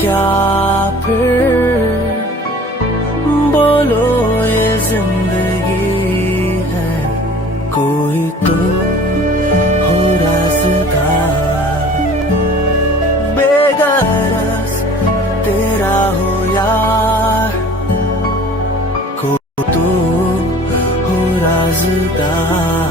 क्या फिर बोलो ये जिंदगी है, कोई तो हो राज़दार, बेगरज तेरा हो यार, कोई तो हो राज़दार।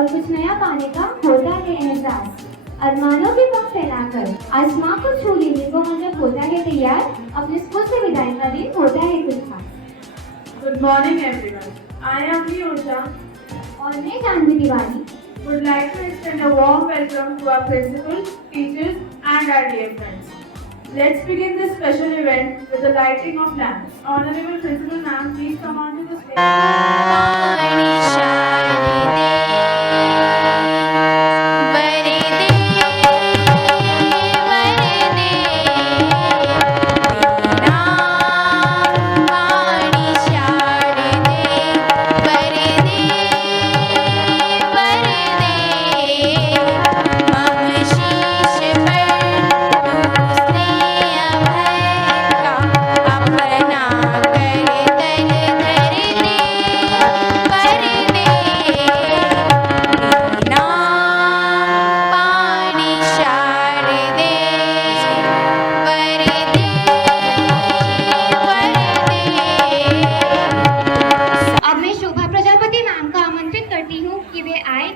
और कुछ नया पाने का होता है एहसास। अरमानों के पंख फैलाकर आसमां को छू लेने को हम जब होता है तैयार, अपने स्कूल से विदाई का दिन होता है कुछ खास। Good morning everyone. I am Usha. और मैं Janvi Tiwari Would like to extend a warm welcome to our principals, teachers and our dear friends. Let's begin this special event with the lighting of lamps. Honorable Principal Ma'am, please come on to the stage.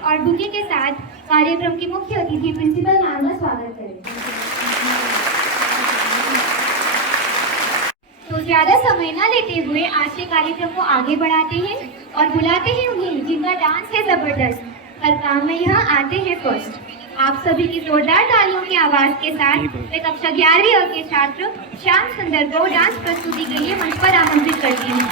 और bouquet के साथ कार्यक्रम के मुख्य अतिथि principal ma'am का स्वागत करें। तो ज्यादा समय न लेते हुए आज के कार्यक्रम को आगे बढ़ाते हैं और बुलाते हैं उन्हें जिनका डांस है जबरदस्त, हर काम में यहाँ आते हैं फर्स्ट। आप सभी की जोरदार तालियों की आवाज के साथ वे कक्षा 11वीं और के छात्र श्याम सुंदर को डांस प्रस्तुति के लिए मंच पर आमंत्रित करते हैं।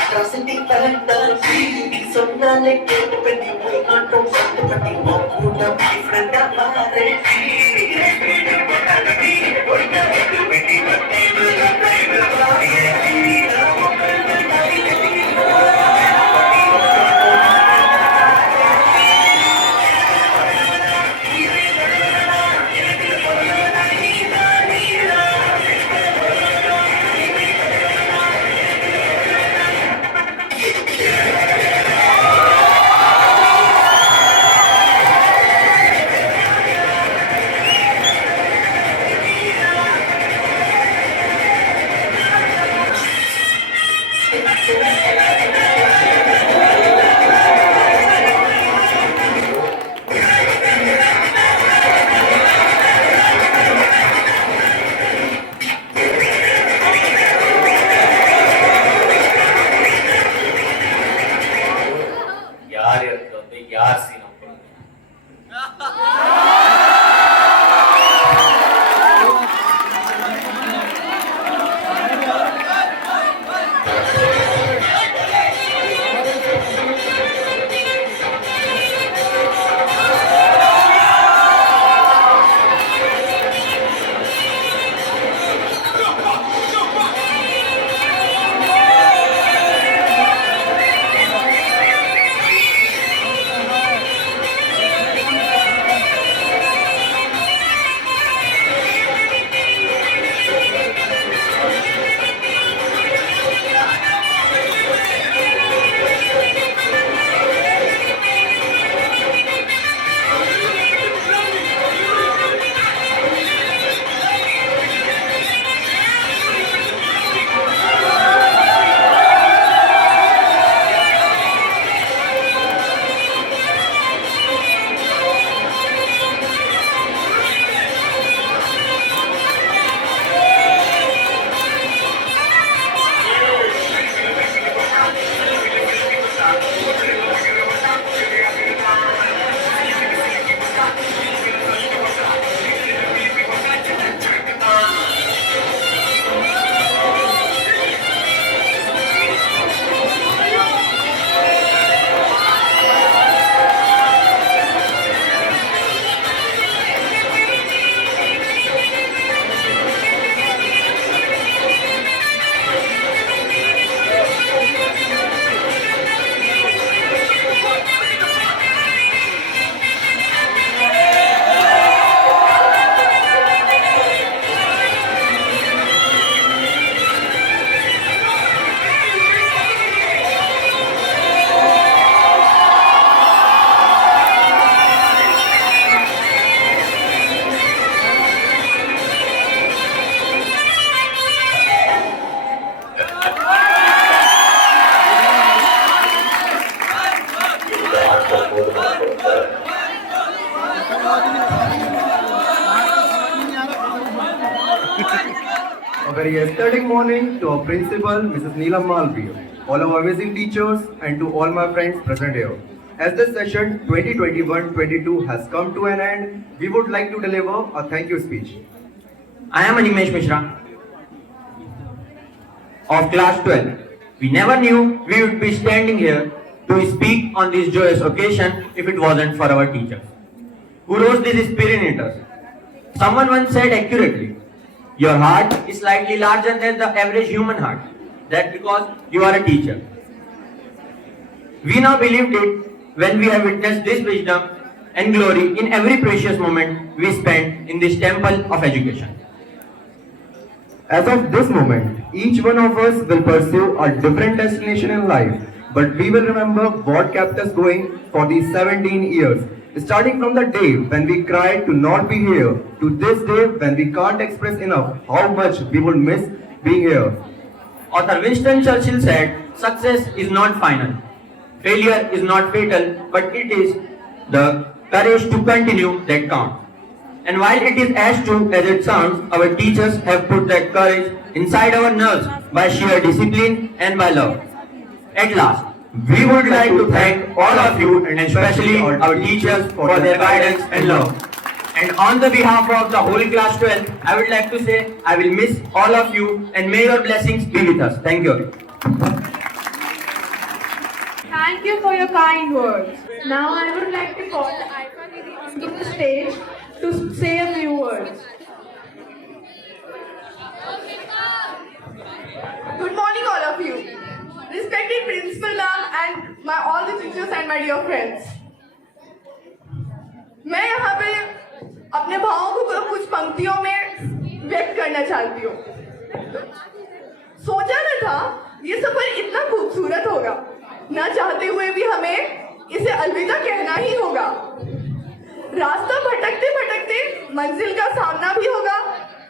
Atrocity fantasy, sonale que te pedí muy alto, te pedí una diferente very aesthetic morning to our principal, Mrs. Neelam Malvi, all our amazing teachers, and to all my friends present here. As the session 2021-22 has come to an end, we would like to deliver a thank you speech. I am Animesh Mishra of class 12. We never knew we would be standing here to speak on this joyous occasion if it wasn't for our teachers, who rose this spirit in us. Someone once said accurately, your heart is slightly larger than the average human heart. That's because you are a teacher. We now believed it when we have witnessed this wisdom and glory in every precious moment we spend in this temple of education. As of this moment, each one of us will pursue a different destination in life, but we will remember what kept us going for these 17 years. Starting from the day when we cried to not be here, to this day when we can't express enough how much we would miss being here. Author Winston Churchill said, success is not final. Failure is not fatal, but it is the courage to continue that counts. And while it is as true as it sounds, our teachers have put that courage inside our nerves by sheer discipline and by love. At last, we would like to thank all of you and especially our teachers for their guidance and love. And on the behalf of the whole class 12, I would like to say I will miss all of you and may your blessings be with us. Thank you. Thank you for your kind words. Now I would like to call Aika Didi onto the stage to say a few words. Good morning, all of you. Respected Principal Ma'am and all the teachers and my dear friends. मैं यहाँ पे अपने भावों को कुछ पंक्तियों में व्यक्त करना चाहती हूँ। सोचा न था ये सफर इतना खूबसूरत होगा, न चाहते हुए भी हमें इसे अलविदा कहना ही होगा। रास्ता भटकते भटकते मंजिल का सामना भी होगा,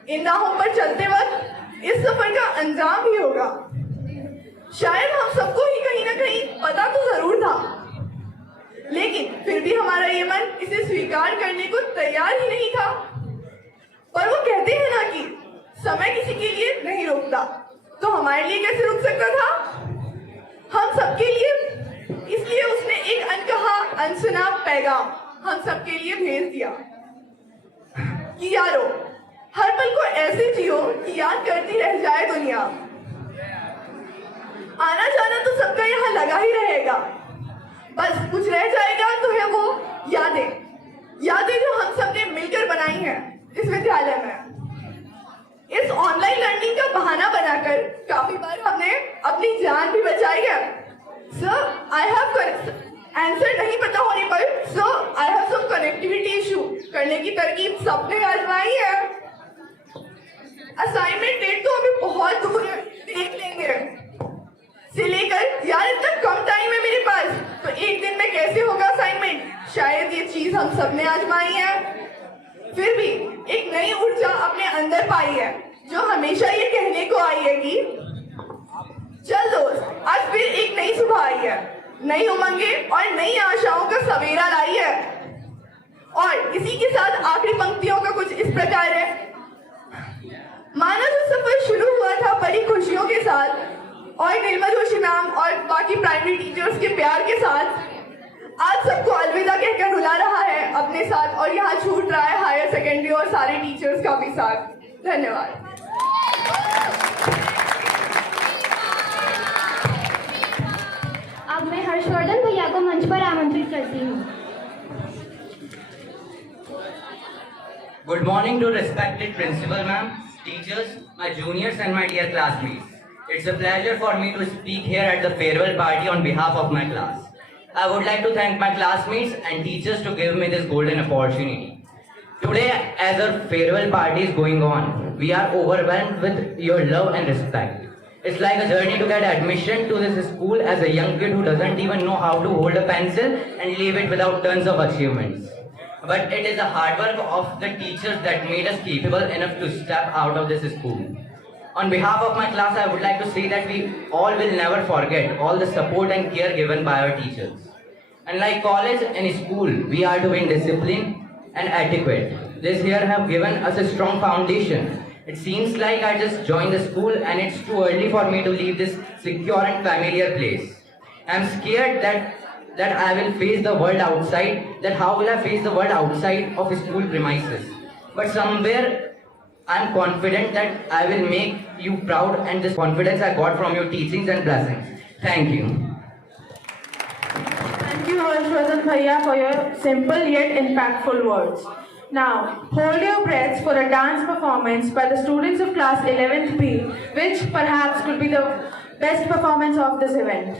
इन राहों पर चलते वक्त इस सफर का अंजाम भी होगा। शायद हम सबको ही कहीं ना कहीं पता तो जरूर था, लेकिन फिर भी हमारा ये मन इसे स्वीकार करने को तैयार ही नहीं था। पर वो कहते हैं ना कि समय किसी के लिए नहीं रुकता, तो हमारे लिए कैसे रुक सकता था? हम सबके लिए, इसलिए उसने एक अनकहा अनसुना पैगाम हम सबके लिए भेज दिया कि यारो, हर पल को ऐसे जियो कि याद करती रह जाए दुनिया। आना जाना तो सबका यहाँ लगा ही रहेगा, बस कुछ रह जाएगा तो है वो यादें, यादें जो हम सबने मिलकर बनाई हैं इस विद्यालय में। इस ऑनलाइन लर्निंग का बहाना बनाकर काफी बार हमने अपनी जान भी बचाई है। सर, आई हैव आंसर नहीं पता होने पर sir I have some connectivity issue करने की तरकीब सबने आजमाई है। असाइनमेंट डेट तो अभी बहुत दूर है, देख लेंगे से लेकर यार इतना कम टाइम है मेरे पास, तो एक दिन में कैसे होगा असाइनमेंट? शायद ये चीज हम सबने आजमाई है, फिर भी एक नई ऊर्जा अपने अंदर पाई है जो हमेशा ये कहने को आई है कि चल दोस्त, आज फिर एक नई सुबह आई है, नई उमंगे और नई आशाओं का सवेरा लाई है। और इसी के साथ आखिरी पंक्तियों का कुछ इस प्रकार है, माना जो सफर शुरू हुआ था बड़ी खुशियों के साथ और नीलमा जोशी मैम और बाकी प्राइमरी टीचर्स के प्यार के साथ, आज सबको अलविदा कहकर रुला रहा है अपने साथ, और यहाँ छूट रहा है हायर सेकेंडरी और सारे टीचर्स का भी साथ। धन्यवाद। अब मैं हर्षवर्धन भैया को मंच पर आमंत्रित करती हूँ। Good morning to respected principal ma'am, teachers, my juniors and my dear classmates. It's a pleasure for me to speak here at the farewell party on behalf of my class. I would like to thank my classmates and teachers to give me this golden opportunity. Today, as our farewell party is going on, we are overwhelmed with your love and respect. It's like a journey to get admission to this school as a young kid who doesn't even know how to hold a pencil and leave it without tons of achievements. But it is the hard work of the teachers that made us capable enough to step out of this school. On behalf of my class, I would like to say that we all will never forget all the support and care given by our teachers. And like college and school, we are to be disciplined and adequate. This year have given us a strong foundation. It seems like I just joined the school and it's too early for me to leave this secure and familiar place. I'm scared that I will face the world outside, that how will I face the world outside of school premises. But somewhere I'm confident that I will make you proud, and this confidence I got from your teachings and blessings. Thank you. Thank you, Harshvardhan Bhaiya, for your simple yet impactful words. Now, hold your breaths for a dance performance by the students of class 11th B, which perhaps could be the best performance of this event.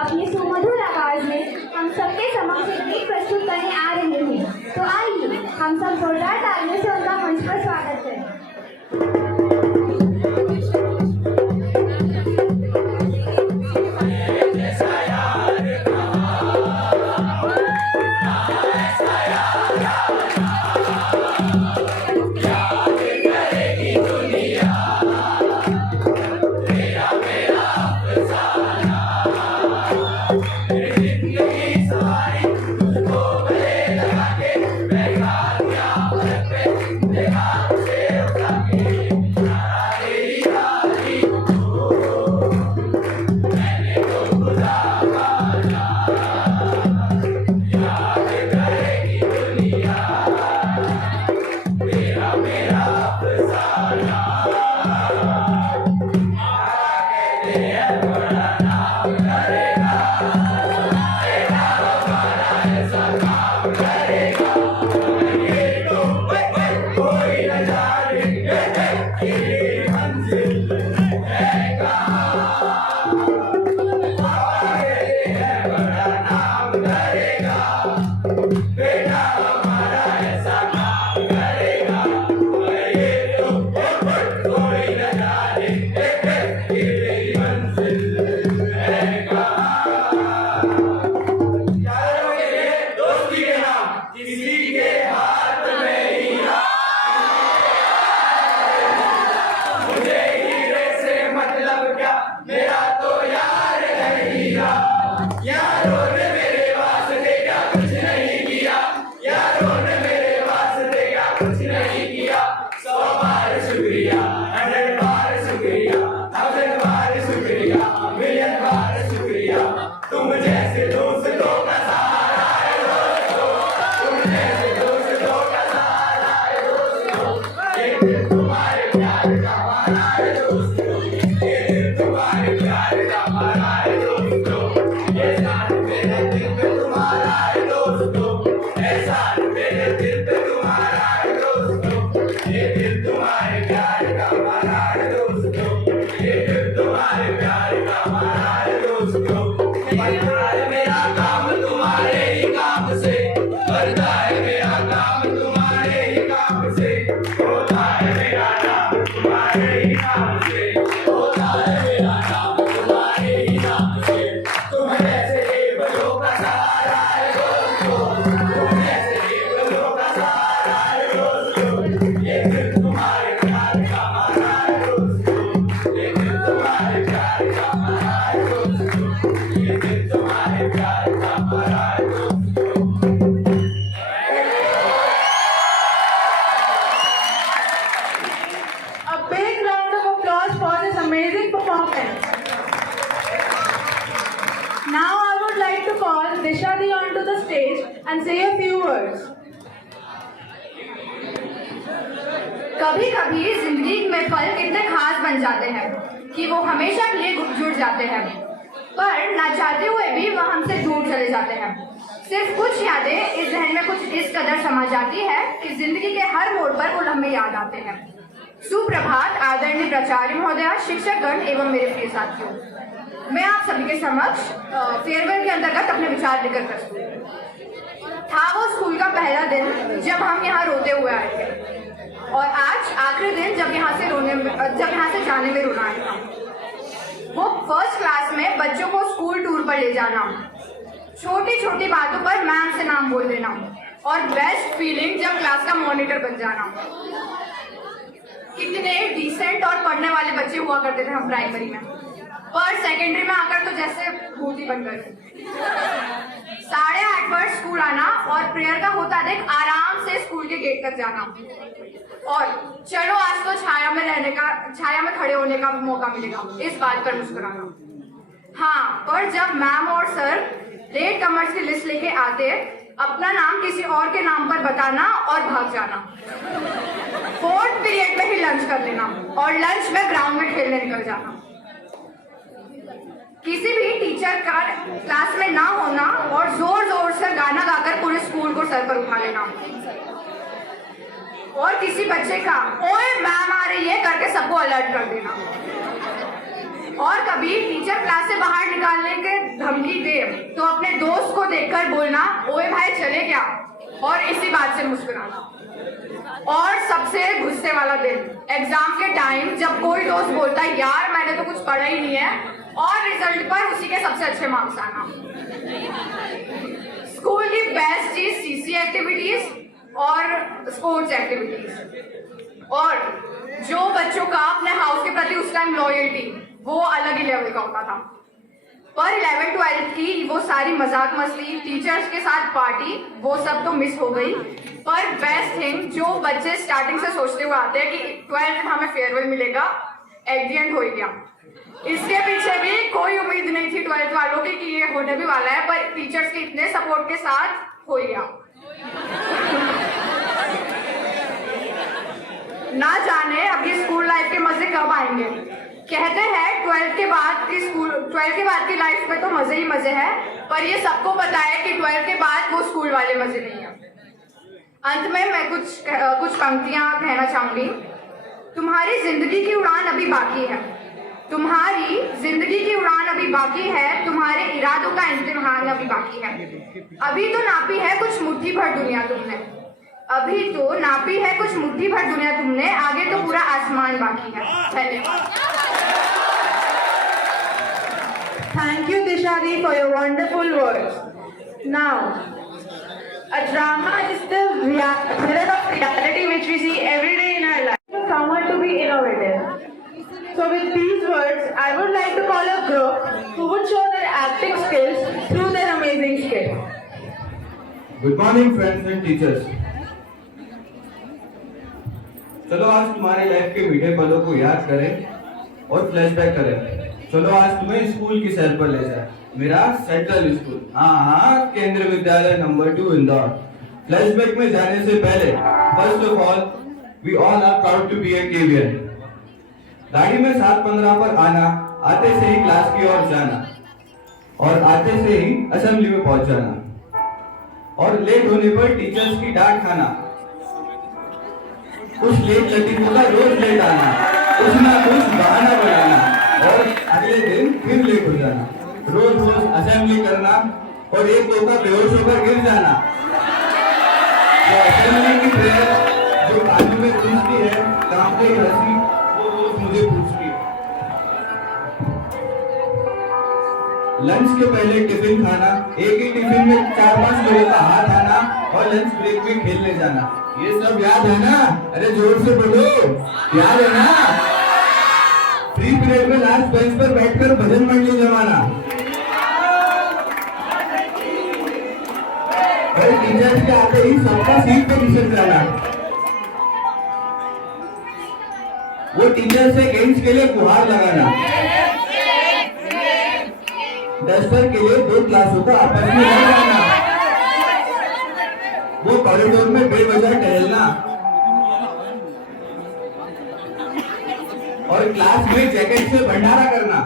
अपनी सुमधुर आवाज में हम सबके समक्ष एक गीत प्रस्तुत करने आ रहे हैं। तो आइए हम सब जोरदार तालियों से उनका मंच पर स्वागत करें। Yeah. दिया, तुम जैसे दोस्तों का सहारा है दोस्तों, तुम जैसे दोस्तों का सहारा है दोस्तों, ये दिल तुम्हारे प्यार का मारा है दोस्तों, ये दिल तुम्हारे प्यार का मारा है दोस्तों, ये साथ मेरे दिल पे तुम्हारा है दोस्तों, एहसान मेरे दिल पे तुम्हारा है दोस्तों, ये दिल तुम्हारे प्यार का मारा है दोस्तों, ये दिल तुम्हारे प्यार का मारा है दोस्तों, बनता है मेरा काम तुम्हारे ही काम से, बनता है मेरा काम तुम्हारे ही काम से, होता है मेरा नाम तुम्हारे ही नाम से, होता है मेरा नाम तुम्हारे ही नाम से, तुम ऐसे बेबलों का सहारा है दोस्तों, तुम ऐसे बेबलों का सहारा है दोस्तों, ये दिल तुम्हारे प्यार का मारा है दोस्तों, ये दिल तुम्हारे प्यार का मारा है दोस्तों, ये दिल तुम्हारे प्यार का मारा है दोस्तों। A big round of applause for this amazing performance. Now I would like to call Disha Di onto the stage and say a few words. कभी कभी जिंदगी में पल कितने खास बन जाते हैं कि वो हमेशा के लिए जुड़ जाते हैं, पर ना चाहते हुए भी वह हमसे दूर चले जाते हैं। सिर्फ कुछ यादें इस जहन में कुछ इस कदर समा जाती है कि जिंदगी के हर मोड़ पर वो लम्हे याद आते हैं। सुप्रभात आदरणीय प्राचार्य महोदया, शिक्षकगण एवं मेरे प्रिय साथियों, मैं आप सभी के समक्ष फेयरवेल के अंतर्गत अपने विचार लेकर प्रस्तुत हूं। था वो स्कूल का पहला दिन जब हम यहाँ रोते हुए आए थे, और आज आखिरी दिन जब यहाँ से जाने में रोना आएगा। वो फर्स्ट क्लास में बच्चों को स्कूल टूर पर ले जाना, छोटी छोटी बातों पर मैम से नाम बोल देना, और बेस्ट फीलिंग जब क्लास का मॉनिटर बन जाना। कितने डिसेंट और पढ़ने वाले बच्चे हुआ करते थे हम प्राइमरी में, पर सेकेंडरी में आकर तो जैसे भूत ही बन गए। 8:30 पर स्कूल आना और प्रेयर का होता देख आराम से स्कूल के गेट तक जाना, और चलो आज तो छाया में खड़े होने का मौका मिलेगा, इस बात पर मुस्कुराना। हाँ, पर जब मैम और सर लेट कमर्स की लिस्ट लेके आते, अपना नाम किसी और के नाम पर बताना और भाग जाना। 4th पीरियड में ही लंच कर लेना और लंच में ग्राउंड में खेलने निकल जाना। किसी भी टीचर का क्लास में ना होना और जोर जोर से गाना गाकर पूरे स्कूल को सर पर उठा लेना, और किसी बच्चे का ओए मैम आ रही है करके सबको अलर्ट कर देना। और कभी टीचर क्लास से बाहर निकालने के धमकी दे तो अपने दोस्त को देखकर बोलना ओए भाई चले क्या, और इसी बात से मुस्कुराना। और सबसे गुस्से वाला दिन एग्जाम के टाइम जब कोई दोस्त बोलता यार मैंने तो कुछ पढ़ा ही नहीं है, और रिजल्ट पर उसी के सबसे अच्छे मार्क्स आना। स्कूल की बेस्ट चीज सीसी एक्टिविटीज और स्पोर्ट्स एक्टिविटीज, और जो बच्चों का अपने हाउस के प्रति उस टाइम लॉयल्टी वो अलग ही लेवल का होता था। पर 11th-12th की वो सारी मजाक मस्ती, टीचर्स के साथ पार्टी, वो सब तो मिस हो गई। पर बेस्ट थिंग जो बच्चे स्टार्टिंग से सोचते हुए आते हैं कि 12th में हमें फेयरवेल मिलेगा, एट द एंड हो ही गया। इसके पीछे भी कोई उम्मीद नहीं थी 12th वालों की कि ये होने भी वाला है, पर टीचर्स के इतने सपोर्ट के साथ हो गया। ना जाने अब ये स्कूल लाइफ के मजे कब आएंगे। कहते हैं 12th के बाद की लाइफ में तो मजे ही मजे हैं, पर ये सबको पता है कि 12th के बाद वो स्कूल वाले मजे नहीं है। अंत में मैं कुछ पंक्तियां कहना चाहूंगी। तुम्हारी जिंदगी की उड़ान अभी बाकी है, तुम्हारी जिंदगी की उड़ान अभी बाकी है, तुम्हारे इरादों का इम्तिहान अभी बाकी है। अभी तो नापी है कुछ मुट्ठी भर दुनिया तुमने, अभी तो नापी है कुछ मुट्ठी भर दुनिया तुमने, आगे तो पूरा आसमान बाकी है। धन्यवाद। Thank you, Dishadi, for your wonderful words. Now, a drama is the mirror of reality which we see every day in our life. For someone to be innovative. So with these words, I would like to call a group who would show their acting skills through their amazing skills. Good morning, friends and teachers. चलो आज तुम्हारे life के मीठे पलों को याद करें और फ्लैशबैक करें। चलो आज तुम्हें स्कूल की सैर पर ले जाए। मेरा सेंट्रल स्कूल, हाँ, केंद्रीय विद्यालय नंबर 2 इंदौर। फ्लैशबैक में जाने से पहले first of all we all are proud to be a KVian. गाड़ी में 7:15 पर आना, आते से ही क्लास की ओर जाना और आते से ही असेंबली में पहुंच जाना और लेट होने पर टीचर्स की डांट खाना। कुछ लेट लतीफों का रोज लेट आना, कुछ ना कुछ बहाना बनाना और अगले दिन फिर लेट हो जाना। रोज रोज असेंबली करना और एक दो का बेहोश होकर गिर जाना। तो असेंबली की प्रेयर जो कानों में गूंजती है, कांपते ही हंसी, वो रोज मुझे पूछती है। लंच के पहले टिफिन खाना, एक ही टिफिन में 4-5 लोगों का हाथ आना और लंच ब्रेक में खेलने जाना। ये सब याद है ना? अरे जोर से बोलो, याद है ना? फ्री पीरियड में लास्ट बेंच पर बैठकर भजन मंडली जमाना और टीचर्स के आते ही सबका सीट पे घिसक जाना। वो टीचर से गेम्स के लिए गुहार लगाना, डस्टर के लिए 2 क्लासों का आपस में लड़ जाना, वो कॉरिडोर में बेवजह टहलना और क्लास में जैकेट से भंडारा करना।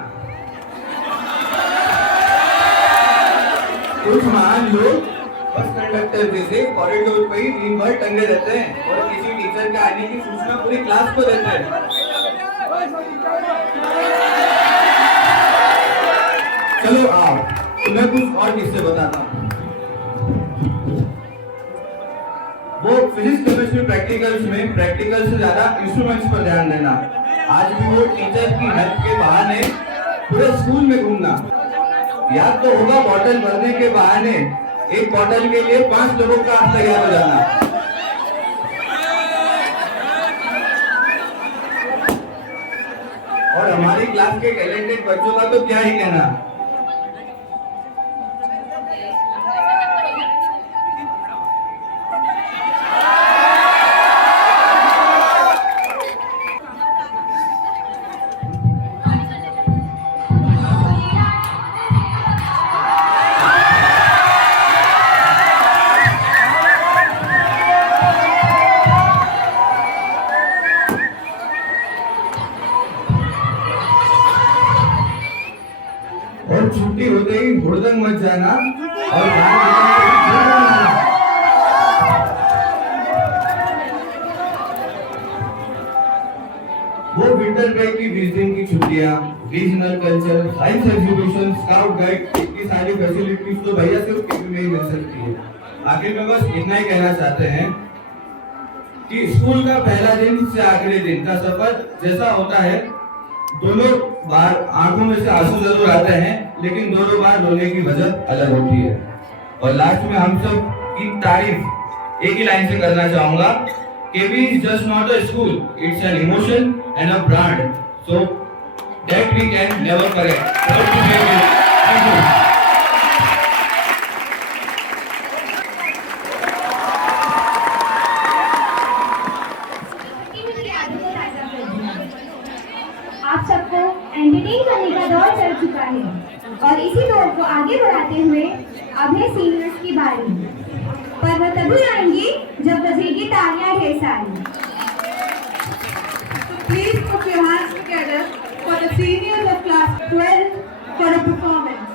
कुछ महान लोग बस कंडक्टर जैसे कॉरिडोर पर ही दिन भर टंगे रहते हैं और किसी टीचर के आने की सूचना पूरी क्लास को देते हैं। चलो आओ, तुम्हें कुछ और किससे बताता हूँ। वो फिजिक्स केमिस्ट्री प्रैक्टिकल से ज्यादा इंस्ट्रूमेंट्स पर ध्यान देना। आज भी वो टीचर की हेल्प के बहाने पूरे स्कूल में घूमना। याद तो होगा बॉटल भरने के बहाने एक बॉटल के लिए 5 लोगों का तैयार हो जाना। और हमारी क्लास के टैलेंटेड बच्चों का तो क्या ही कहना। और छुट्टी होते ही हुड़दंग मच जाना और वो विंटर ब्रेक की 20 दिन की छुट्टियां, regional culture, science exhibition, scout guide, इतनी सारी फैसिलिटीज तो भैया सिर्फ केवी में ही मिल सकती है। आखिर में बस इतना ही कहना चाहते हैं कि स्कूल का पहला दिन से आखिरी दिन का सफर जैसा होता है, दोनों बार आंखों में से आंसू जरूर आते हैं, लेकिन दोनों बार रोने की वजह अलग होती है। और लास्ट में हम सब की तारीफ एक ही लाइन से करना चाहूंगा, KV is just not a school, it's an emotion and a brand, so that we can never forget. Thank you. आप सबको एंटरटेन करने का दौर चल चुका है और इसी दौर को आगे बढ़ाते हुए अब है सीनियर्स की बारी। पर वह तभी आएंगे जब बजेगी तालियां ढेर सारी। Please put your hands together for the seniors of class 12 for a performance.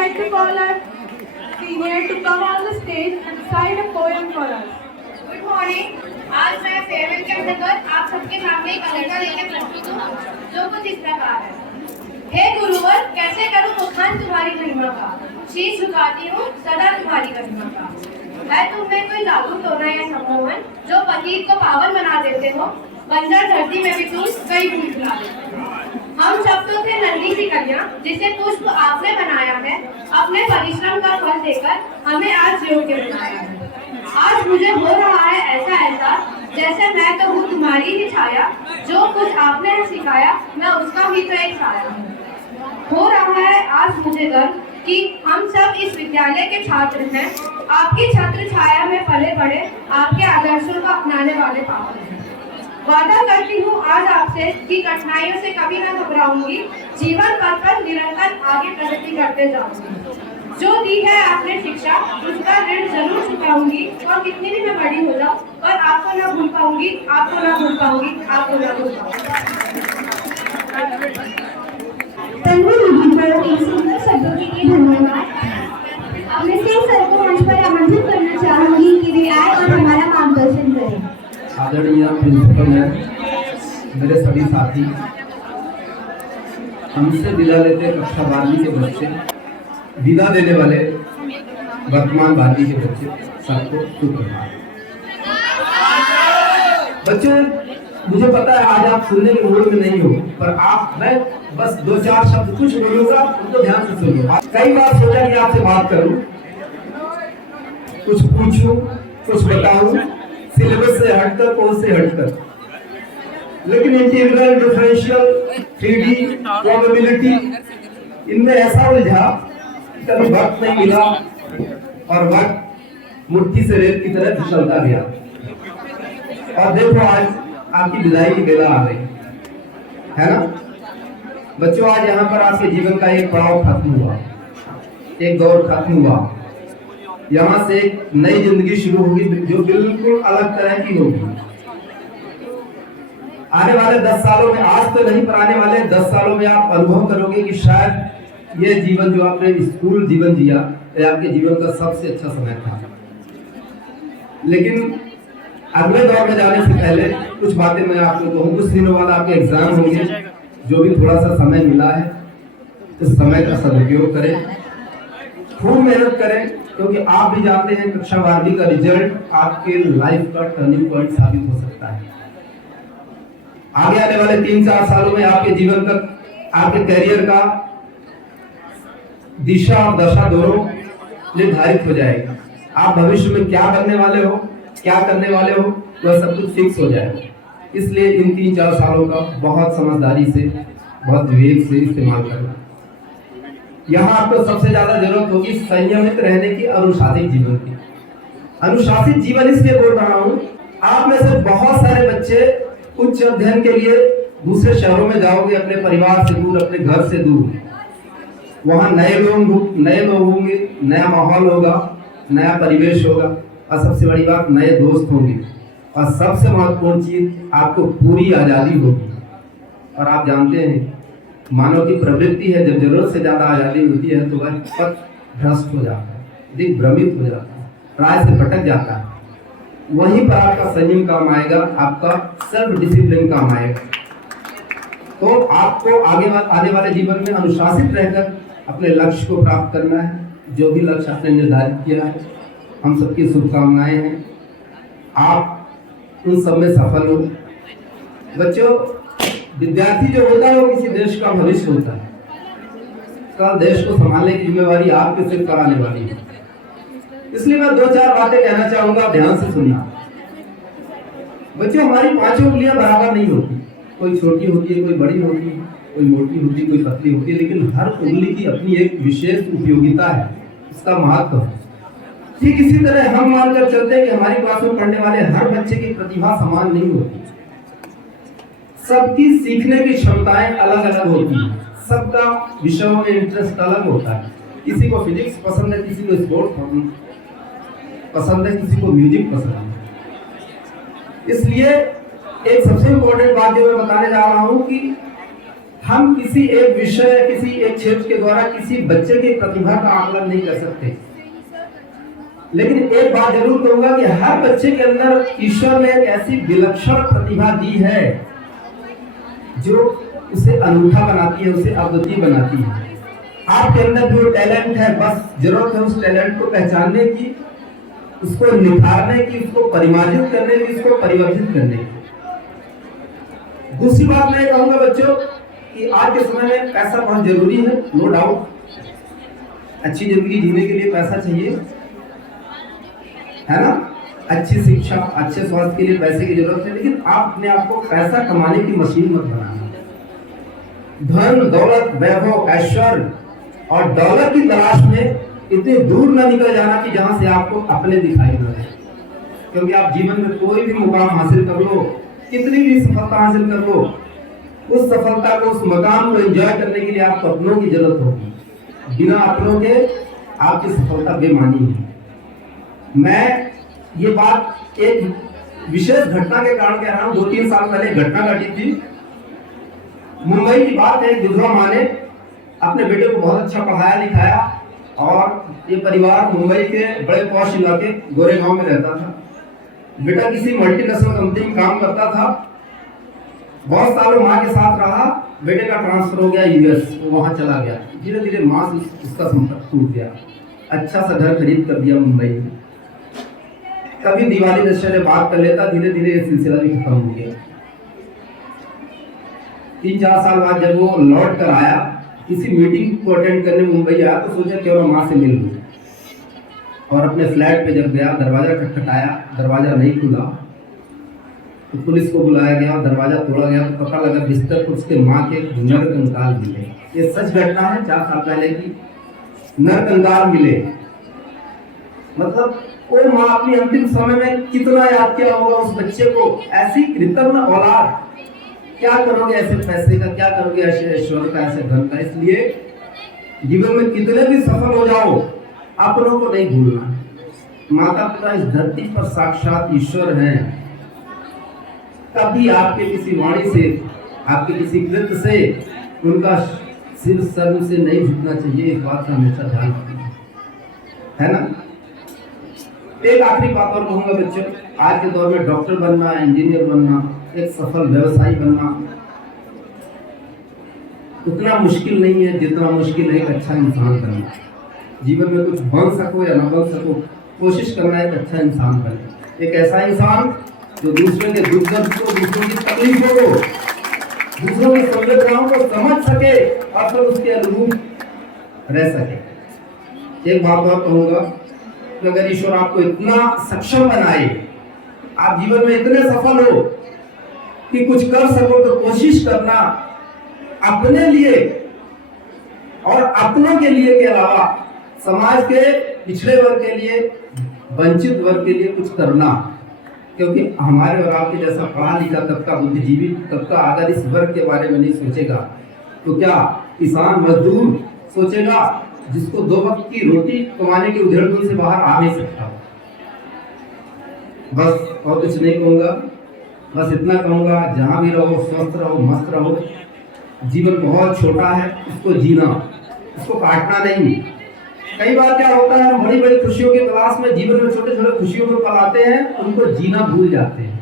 like to call our senior to come on the stage and recite a poem for us. Good morning. आज मैं farewell के अंतर्गत आप सबके सामने एक कविता लेकर प्रस्तुत हूँ जो कुछ इस प्रकार है। हे गुरुवर, कैसे करूँ बखान तुम्हारी महिमा का, शीश झुकाती हूँ सदा तुम्हारी गरिमा का। है तुम में कोई लागू टोना या सम्मोहन जो पतित को पावन बना देते हो, बंजर धरती में भी तुम कई फूल खिला देते हो। हम सब तो थे नन्ही सी कन्या जिसे पुष्प आपने बनाया है, अपने परिश्रम का फल देकर हमें आज योग्य बनाया है। आज मुझे हो रहा है ऐसा एहसास जैसे मैं तो हूँ तुम्हारी ही छाया, जो कुछ आपने सिखाया मैं उसका ही तो एक साया हूँ। हो रहा है आज मुझे गर्व कि हम सब इस विद्यालय के छात्र हैं, आपकी छत्र छाया में पले बड़े, आपके आदर्शों को अपनाने वाले पात्र हैं। वादा करती हूँ आज आपसे कि कठिनाइयों से कभी न घबराऊंगी, जीवन पथ पर निरंतर आगे प्रगति करते जाऊंगी। जो दी है आपने शिक्षा उसका ऋण जरूर चुकाऊंगी, और कितनी भी मैं बड़ी हो जाऊँ पर आपको ना भूल पाऊंगी, आपको ना भूल पाऊंगी, आपको ना भूल पाऊंगी। तन्वी दीदी पर एक सुंदर शब्दों के लिए धन्यवाद। अब मैं सिंह सर को मंच पर आमंत्रित करना चाहूंगी कि वे आए और हमारा मार्गदर्शन करें। आदरणीय प्रिंसिपल मैम, मेरे सभी साथी, हमसे विदा लेते कक्षा 12वीं के बच्चे, विदा देने वाले वर्तमान 12वीं के बच्चे, सबको सुप्रभात। बच्चों, मुझे पता है आज आप सुनने के मूड में नहीं हो, पर मैं बस 2-4 शब्द कुछ बोलूंगा, उनको ध्यान से सुनो। कई बार सोचा कि आपसे बात करूं, कुछ पूछूं, कुछ बताऊं, सिलेबस से हटकर, कोर्स से हटकर, लेकिन इंटीग्रल, डिफरेंशियल, 3D, प्रोबेबिलिटी, इनमें ऐसा उलझा कभी वक्त नहीं मिला और वक्त मुट्ठी से रेत की तरह फिसलता गया। और देखो आज आपकी विदाई की बेला आ गई है ना बच्चों। आज यहाँ पर आपके जीवन का एक पड़ाव खत्म हुआ, एक दौर खत्म हुआ। यहाँ से एक नई जिंदगी शुरू होगी जो बिल्कुल अलग तरह की होगी। आने वाले 10 सालों में, आज तो नहीं पर आने वाले 10 सालों में आप अनुभव करोगे कि शायद ये जीवन जो आपने स्कूल जीवन जिया, ये आपके जीवन का सबसे अच्छा समय था। लेकिन अगले दौर में जाने से पहले कुछ बातें मैं आपको कहूँ। कुछ दिनों बाद आपके एग्जाम होंगे, जो भी थोड़ा सा समय मिला है इस समय का सदुपयोग करें, खूब मेहनत करें, क्योंकि आप भी जानते हैं कक्षा 12वीं का रिजल्ट आपके लाइफ का टर्निंग पॉइंट साबित हो सकता है। आगे आने वाले 3-4 सालों में आपके जीवन का, आपके करियर का दिशा और दशा दोनों निर्धारित हो जाएगी। आप भविष्य में क्या बनने वाले हो, क्या करने वाले हो, वह सब कुछ फिक्स हो जाएगा। इसलिए इन 3-4 सालों का बहुत समझदारी से, बहुत विवेक से इस्तेमाल करना। यहाँ आपको सबसे ज्यादा जरूरत होगी संयमित रहने की, अनुशासित जीवन की। अनुशासित जीवन इसलिए बोल रहा हूँ, आप में से बहुत सारे बच्चे उच्च अध्ययन के लिए दूसरे शहरों में जाओगे, अपने परिवार से दूर, अपने घर से दूर। वहाँ नए लोग होंगे, नया माहौल होगा, नया परिवेश होगा, और सबसे बड़ी बात नए दोस्त होंगे, और सबसे महत्वपूर्ण चीज आपको पूरी आजादी होगी। और आप जानते हैं मानव की प्रवृत्ति है, जब जरूरत से ज्यादा आजादी होती है तो वह पथ भ्रष्ट हो जाता है, दिग्भ्रमित हो जाता है, राह से भटक जाता है। वहीं पर आपका संयम काम आएगा, आपका सेल्फ डिसिप्लिन काम आएगा। तो आपको आने वाले जीवन में अनुशासित रहकर अपने लक्ष्य को प्राप्त करना है। जो भी लक्ष्य आपने निर्धारित किया है, हम सबकी शुभकामनाएं हैं, आप उन सब में सफल हो। बच्चों, विद्यार्थी जो होता है वो किसी देश का भविष्य होता है। कल देश को संभालने की जिम्मेवारी आपके सिर पर आने वाली है। इसलिए मैं 2-4 बातें कहना चाहूंगा, ध्यान से सुनना। बच्चों, हमारी 5 उंगलियां बराबर नहीं होती, कोई छोटी होती है, कोई बड़ी होती है, कोई मोटी होती है, कोई पतली होती है, लेकिन हर उंगली की अपनी एक विशेष उपयोगिता है, इसका महत्व है। ठीक इसी तरह हम मानकर चलते हैं कि हमारी क्लास में पढ़ने वाले हर बच्चे की प्रतिभा समान नहीं होती। सबकी सीखने की क्षमताएं अलग अलग होती हैं, सबका विषयों में इंटरेस्ट अलग होता है। किसी को फिजिक्स पसंद है, किसी को स्पोर्ट्स पसंद है, किसी को म्यूजिक पसंद है। इसलिए एक सबसे इम्पोर्टेंट बात जो मैं बताने जा रहा हूं कि हम किसी एक विषय, किसी एक क्षेत्र के द्वारा किसी बच्चे की प्रतिभा का आकलन नहीं कर सकते, लेकिन एक बात जरूर कहूंगा कि हर बच्चे के अंदर ईश्वर ने एक ऐसी विलक्षण प्रतिभा दी है जो उसे अनूठा बनाती है, उसे अद्वितीय बनाती है। आपके अंदर जो टैलेंट है, बस जरूरत है उस टैलेंट को पहचानने की, उसको निखारने की, उसको परिमार्जित करने की, उसको परिवर्तित करने की। दूसरी बात मैं कहूंगा बच्चों कि आज के समय में पैसा बहुत जरूरी है, नो डाउट। अच्छी जिंदगी जीने के लिए पैसा चाहिए, है ना। अच्छी शिक्षा, अच्छे स्वास्थ्य के लिए पैसे की जरूरत है, लेकिन आप अपने आप को पैसा कमाने की मशीन मत बनाना। धन, दौलत, वैभव, ऐश्वर्य और डॉलर की तलाश में इतने दूर न निकल जाना कि जहां से आपको अपने दिखाई न दे। क्योंकि आप जीवन में कोई भी मुकाम हासिल कर लो, कितनी भी सफलता हासिल कर लो, उस सफलता को, उस मकाम को एंजॉय करने के लिए आपको अपनों की जरूरत होगी। बिना अपनों के आपकी सफलता बेमानी है। मैं ये बात एक विशेष घटना के कारण कह रहा हूँ। 2-3 साल पहले घटना घटी थी। मुंबई की बात है। विधवा माँ ने अपने बेटे को बहुत अच्छा पढ़ाया लिखाया और ये परिवार मुंबई के बड़े पॉश इलाके गोरेगांव में रहता था। बेटा किसी मल्टीनेशनल कंपनी में काम करता था। बहुत सालों माँ के साथ रहा। बेटे का ट्रांसफर हो गया यूएस, वो वहां चला गया। धीरे धीरे माँ से उसका संपर्क टूट गया। अच्छा सा घर खरीद कर दिया मुंबई में। कभी दिवाली दशहरे बात कर लेता, धीरे धीरे ये सिलसिला भी खत्म हो गया। 3-4 साल बाद जब वो लौट कर आया, किसी मीटिंग को अटेंड करने मुंबई आया, तो सोचा क्यों ना माँ से मिल लूं। और अपने फ्लैट पे जब गया, दरवाजा खटखटाया, दरवाजा नहीं खुला, तो पुलिस को बुलाया गया। दरवाजा तोड़ा गया तो पता लगा बिस्तर पर उसके माँ के नर कंकाल मिले। ये सच घटना है, 4 साल पहले की। नर कंकाल मिले, मतलब वो माँ अपनी अंतिम समय में कितना याद किया होगा उस बच्चे को। ऐसी कृतज्ञ औलाद, क्या करोगे ऐसे पैसे का, क्या करोगे ऐसे ऐश्वर्य का, ऐसे धन का। इसलिए जीवन में कितने भी सफल हो जाओ, अपनों को नहीं भूलना। माता पिता इस धरती पर साक्षात ईश्वर हैं। कभी आपके किसी वाणी से, आपके किसी कृत्य से उनका सिर शर्म से नहीं झुकना चाहिए। इस बात का हमेशा ध्यान रखना, है ना। एक आखिरी बात और कहूंगा बच्चों, आज के दौर में डॉक्टर बनना, इंजीनियर बनना, एक सफल व्यवसायी बनना उतना मुश्किल नहीं है जितना मुश्किल है एक अच्छा इंसान बनना। जीवन में कुछ बन सको या ना बन सको, कोशिश करना एक अच्छा इंसान बने। एक ऐसा इंसान जो दूसरे के दुख दर्द को, दूसरों की तकलीफों को, दूसरों की संवेदनाओं को समझ सके और फिर उसके अनुरूप रह सके। एक बात और कहूंगा, अगर ईश्वर आपको इतना सक्षम बनाए, आप जीवन में इतने सफल हो कि कुछ कर सको, तो कोशिश करना अपने लिए और अपनों के लिए के अलावा समाज के पिछड़े वर्ग के लिए, वंचित वर्ग के लिए कुछ करना। क्योंकि हमारे और आपके जैसा पढ़ा लिखा तबका, बुद्धिजीवी तबका अगर इस वर्ग के बारे में नहीं सोचेगा, तो क्या किसान मजदूर सोचेगा जिसको 2 वक्त की रोटी कमाने की उधेड़-बुन से बाहर आ नहीं सकता। बस और कुछ नहीं कहूँगा, बस इतना कहूँगा, जहाँ भी रहो स्वस्थ रहो, मस्त रहो। जीवन बहुत छोटा है, इसको जीना, इसको काटना नहीं। कई बार क्या होता है, हम बड़ी बड़ी खुशियों की तलाश में जीवन में छोटे छोटे खुशियों को पलाते हैं, उनको जीना भूल जाते हैं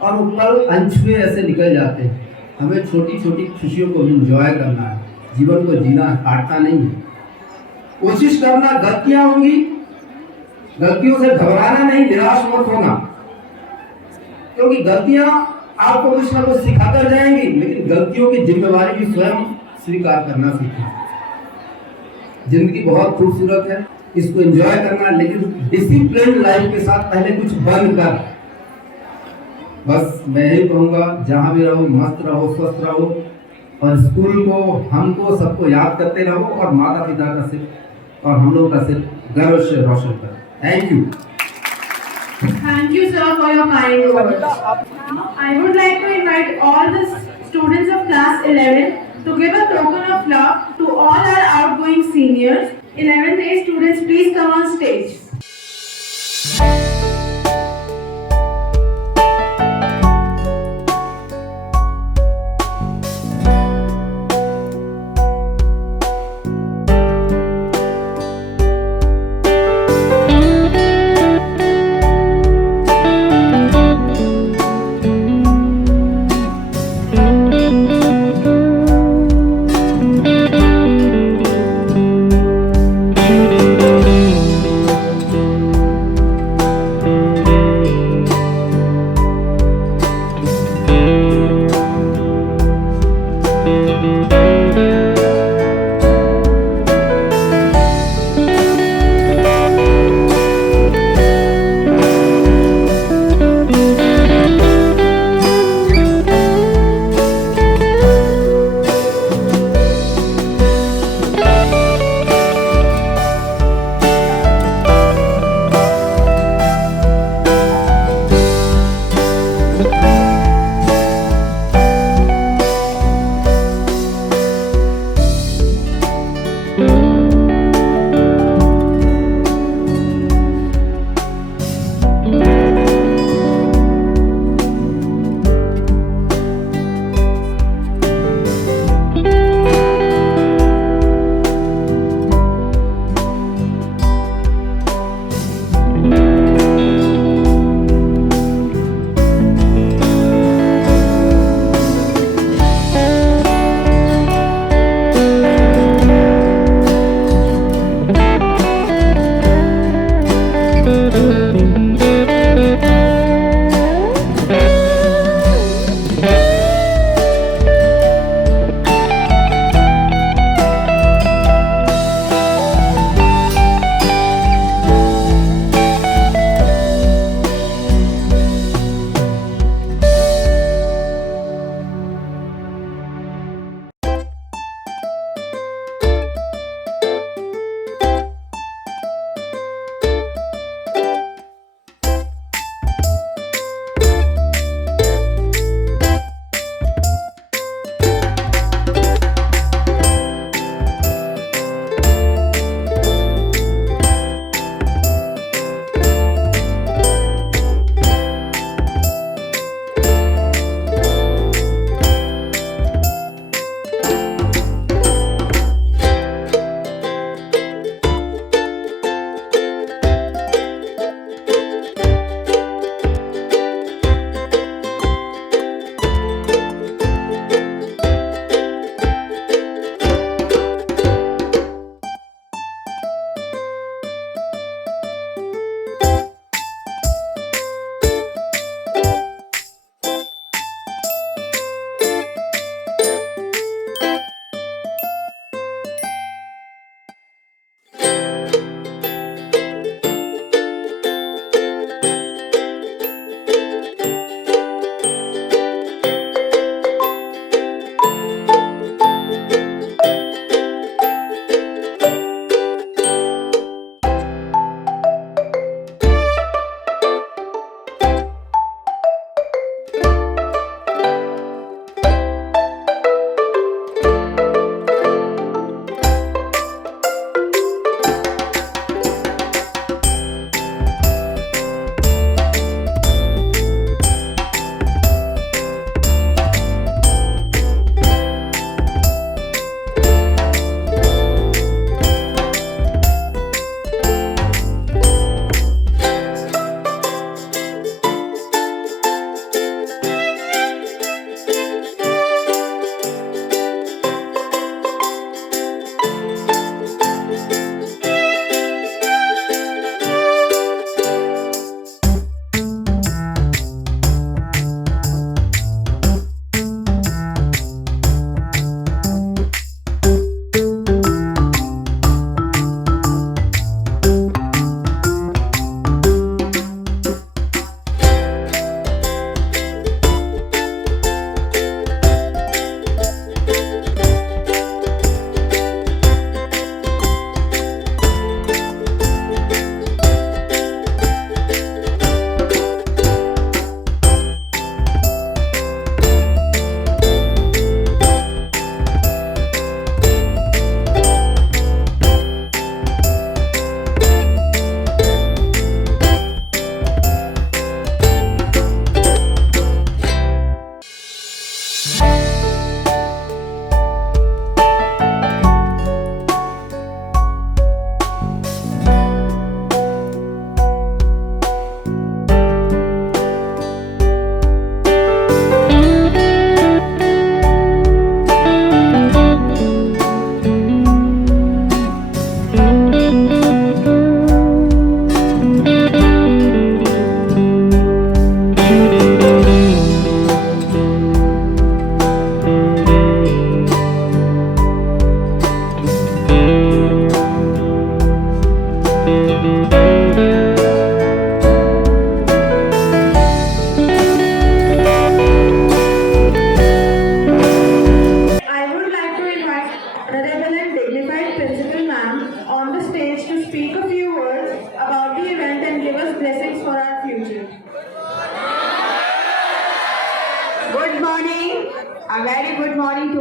और वो पल अनछुए ऐसे निकल जाते हैं। हमें छोटी छोटी खुशियों को भी एंजॉय करना है, जीवन को जीना है, काटना नहीं है। कोशिश करना, गलतियां होंगी, गलतियों से घबराना नहीं, निराश मत होना, क्योंकि गलतियां आपको कुछ ना कुछ सिखाकर जाएंगी, लेकिन गलतियों की जिम्मेवारी भी स्वयं स्वीकार करना सीखें। जिंदगी बहुत खूबसूरत है, इसको एंजॉय करना, लेकिन डिसिप्लिन लाइफ के साथ पहले कुछ बन कर। बस मैं यही कहूँगा, जहाँ भी रहो मस्त रहो, स्वस्थ रहो और स्कूल को, हमको, सबको याद करते रहो और माता पिता का सिर और हम लोगों का सिर गर्व से रोशन करो। Thank you. Thank you, sir, for your kind words. I would like to invite all the students of class 11 to give a token of love to all our outgoing seniors. 11th A students, please come on stage.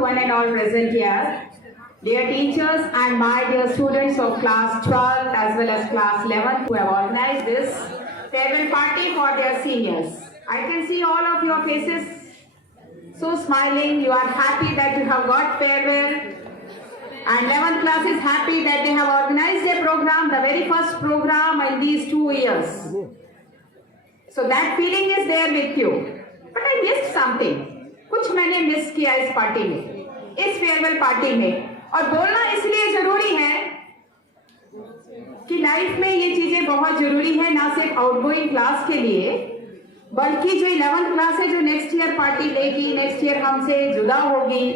one and all present here. Dear teachers and my dear students of class 12 as well as class 11 who have organized this farewell party for their seniors. I can see all of your faces so smiling. You are happy that you have got farewell. And 11th class is happy that they have organized a program, the very first program in these 2 years. So that feeling is there with you. But I missed something. कुछ मैंने miss किया इस party में, इस farewell party में, और बोलना इसलिए जरूरी है कि लाइफ में ये चीजें बहुत जरूरी है, ना सिर्फ आउटगोइंग क्लास के लिए, बल्कि जो 11th क्लास है जो नेक्स्ट ईयर पार्टी लेगी, नेक्स्ट ईयर हमसे जुदा होगी,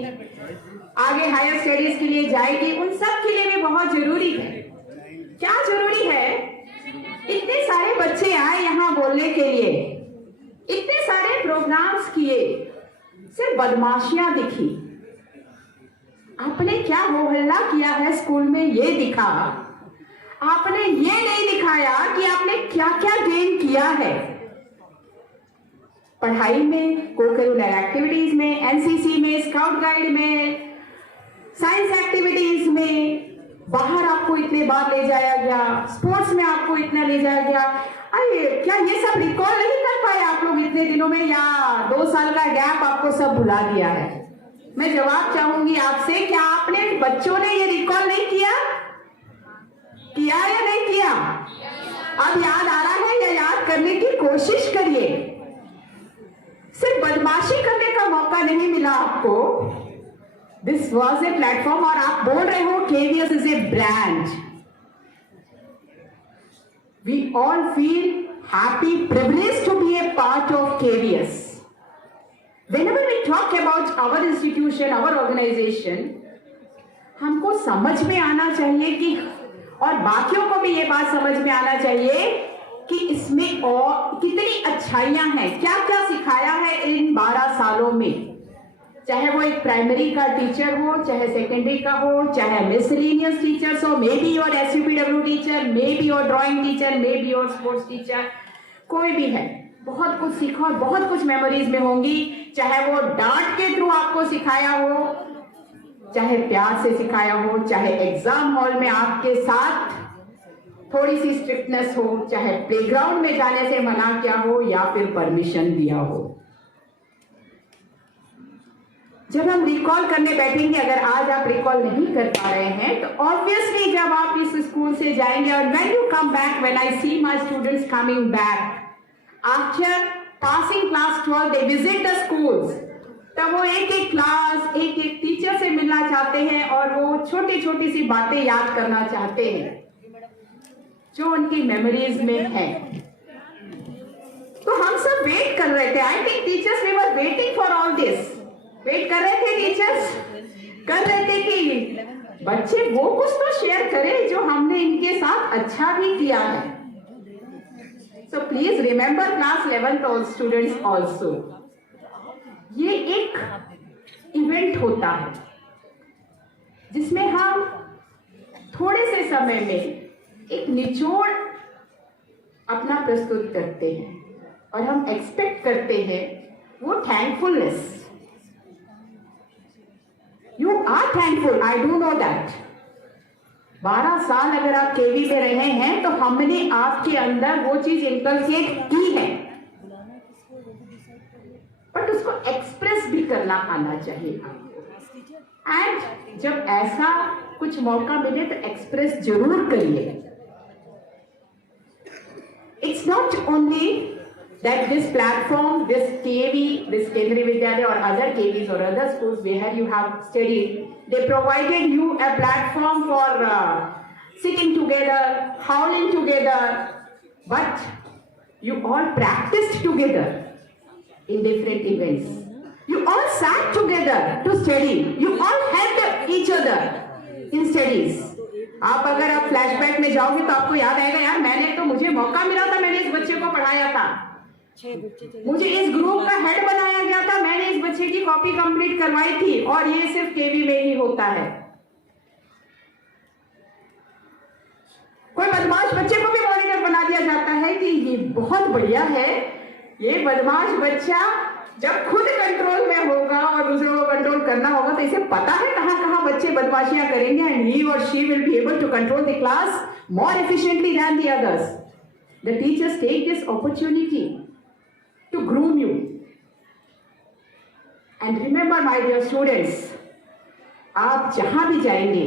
आगे हायर स्टडीज के लिए जाएगी, उन सब के लिए भी बहुत जरूरी है। क्या जरूरी है? इतने सारे बच्चे आए यहाँ बोलने के लिए, इतने सारे प्रोग्राम्स किए, सिर्फ बदमाशियां दिखी। आपने क्या हो हल्ला किया है स्कूल में ये दिखा, आपने ये नहीं दिखाया कि आपने क्या क्या गेन किया है पढ़ाई में, को-करिकुलर एक्टिविटीज में, एनसीसी में, स्काउट गाइड में, साइंस एक्टिविटीज में, बाहर आपको इतने बार ले जाया गया, स्पोर्ट्स में आपको इतना ले जाया गया। अरे क्या ये सब रिकॉल नहीं कर पाए आप लोग इतने दिनों में, या 2 साल का गैप आपको सब भुला दिया है? मैं जवाब चाहूंगी आपसे, क्या आपने बच्चों ने ये रिकॉल नहीं किया या नहीं किया? अब याद आ रहा है या याद करने की कोशिश करिए। सिर्फ बदमाशी करने का मौका नहीं मिला आपको। दिस वॉज ए प्लेटफॉर्म, और आप बोल रहे हो KVS is a brand. We all feel happy, privileged to be a part of KVS. Whenever we talk about our institution, our organization, हमको समझ में आना चाहिए कि, और बाकियों को भी ये बात समझ में आना चाहिए कि इसमें और कितनी अच्छाइयां हैं, क्या क्या सिखाया है इन 12 सालों में। चाहे वो एक प्राइमरी का टीचर हो, चाहे सेकेंडरी का हो, चाहे मिसलेनियस टीचर्स हो, may be your SUPW teacher, may be your drawing teacher, may be your sports teacher, कोई भी है, बहुत कुछ सीखा और बहुत कुछ मेमोरीज में होंगी। चाहे वो डांट के थ्रू आपको सिखाया हो, चाहे प्यार से सिखाया हो, चाहे एग्जाम हॉल में आपके साथ थोड़ी सी स्ट्रिक्टनेस हो, चाहे प्लेग्राउंड में जाने से मना किया हो या फिर परमिशन दिया हो। जब हम रिकॉल करने बैठेंगे, अगर आज आप रिकॉल नहीं कर पा रहे हैं, तो ऑब्वियसली जब आप इस स्कूल से जाएंगे, और when you come back, when I see my students coming back after passing class 12, they visit the schools, तब वो एक एक क्लास, एक एक टीचर से मिलना चाहते हैं, और वो छोटी छोटी सी बातें याद करना चाहते हैं जो उनकी मेमोरीज में है। तो हम सब वेट कर रहे थे, I think teachers we were waiting for all this. Wait कर रहे थे टीचर्स, कर रहे थे कि बच्चे वो कुछ तो शेयर करें जो हमने इनके साथ अच्छा भी किया है। So please remember class 11th all students also, ये एक इवेंट होता है जिसमें हम थोड़े से समय में एक निचोड़ अपना प्रस्तुत करते हैं, और हम एक्सपेक्ट करते हैं वो thankfulness. You are thankful, I do know that. 12 साल अगर आप KV में रहे हैं तो हमने आपके अंदर वो चीज इनकलकेट की है, बट उसको एक्सप्रेस भी करना आना चाहिए आपको। एंड जब ऐसा कुछ मौका मिले तो एक्सप्रेस जरूर करिए। It's not only that this platform, this KV, this Kendriya Vidyalaya or other KVs or other schools where you have studied, they provided you a platform for sitting together, howling together, but you all practiced together in different events. You all sat together to study. You all helped each other in studies. आप अगर आप flashback में जाओगे तो आपको याद आएगा, यार मैंने तो, मुझे मौका मिला था, मैंने इस बच्चे को पढ़ाया था, मुझे इस ग्रुप का हेड बनाया गया था, मैंने इस बच्चे की कॉपी कंप्लीट करवाई थी, और ये सिर्फ केवी में ही होता है। कोई बदमाश बच्चे को भी मॉनिटर बना दिया जाता है कि ये बहुत बढ़िया है, ये बदमाश बच्चा जब खुद कंट्रोल में होगा और दूसरों को कंट्रोल करना होगा तो इसे पता है कहाँ कहाँ बच्चे बदमाशियां करेंगे, एंड ही और she will be able to control the class more efficiently than the others. The teachers take this opportunity to groom you. And remember, my dear students, आप जहां भी जाएंगे,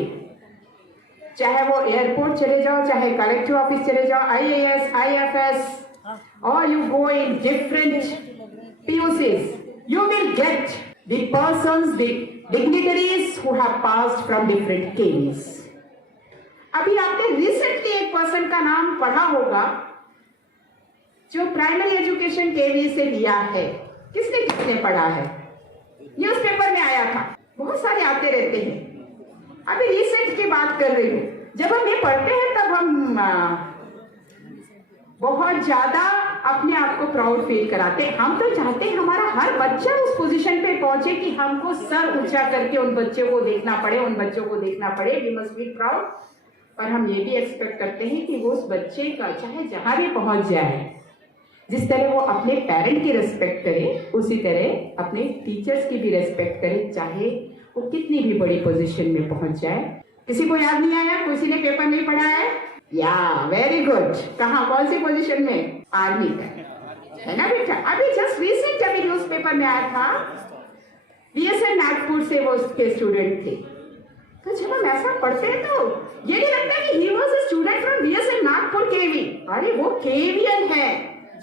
चाहे वो एयरपोर्ट चले जाओ, चाहे कलेक्टर ऑफिस चले जाओ, IAS, IFS, or you go in different PUCs, you will get the persons, the dignitaries who have passed from different KVs. अभी आपने रिसेंटली एक पर्सन का नाम पढ़ा होगा जो प्राइमरी एजुकेशन केवी से लिया है। किसने किसने पढ़ा है? न्यूज़पेपर में आया था, बहुत सारे आते रहते हैं। अभी रिसेंट की बात कर रही हूँ। जब हम ये पढ़ते हैं तब हम बहुत ज्यादा अपने आप को प्राउड फील कराते हैं। हम तो चाहते हैं हमारा हर बच्चा उस पोजीशन पे पहुंचे कि हमको सर ऊंचा करके उन बच्चों को देखना पड़े, उन बच्चों को देखना पड़े। We must be proud. और हम ये भी एक्सपेक्ट करते हैं कि वो उस बच्चे का चाहे जहां भी पहुंच जाए, जिस तरह वो अपने पेरेंट की रिस्पेक्ट करे, उसी तरह अपने टीचर्स की भी रिस्पेक्ट करे, चाहे वो कितनी भी बड़ी पोजीशन में पहुंच जाए। किसी को याद नहीं आया? किसी ने पेपर नहीं पढ़ा है? या वेरी गुड। कहाँ, कौन सी पोजीशन में? आर्मी का, है ना बेटा? अभी जस्ट रिसेंट अभी न्यूज़पेपर में आया था, BSN नागपुर से वो उसके स्टूडेंट थे। तो जब हम ऐसा पढ़ते हैं तो ये नहीं लगता कि he was a student from BSN Nagpur KV। अरे वो KVN है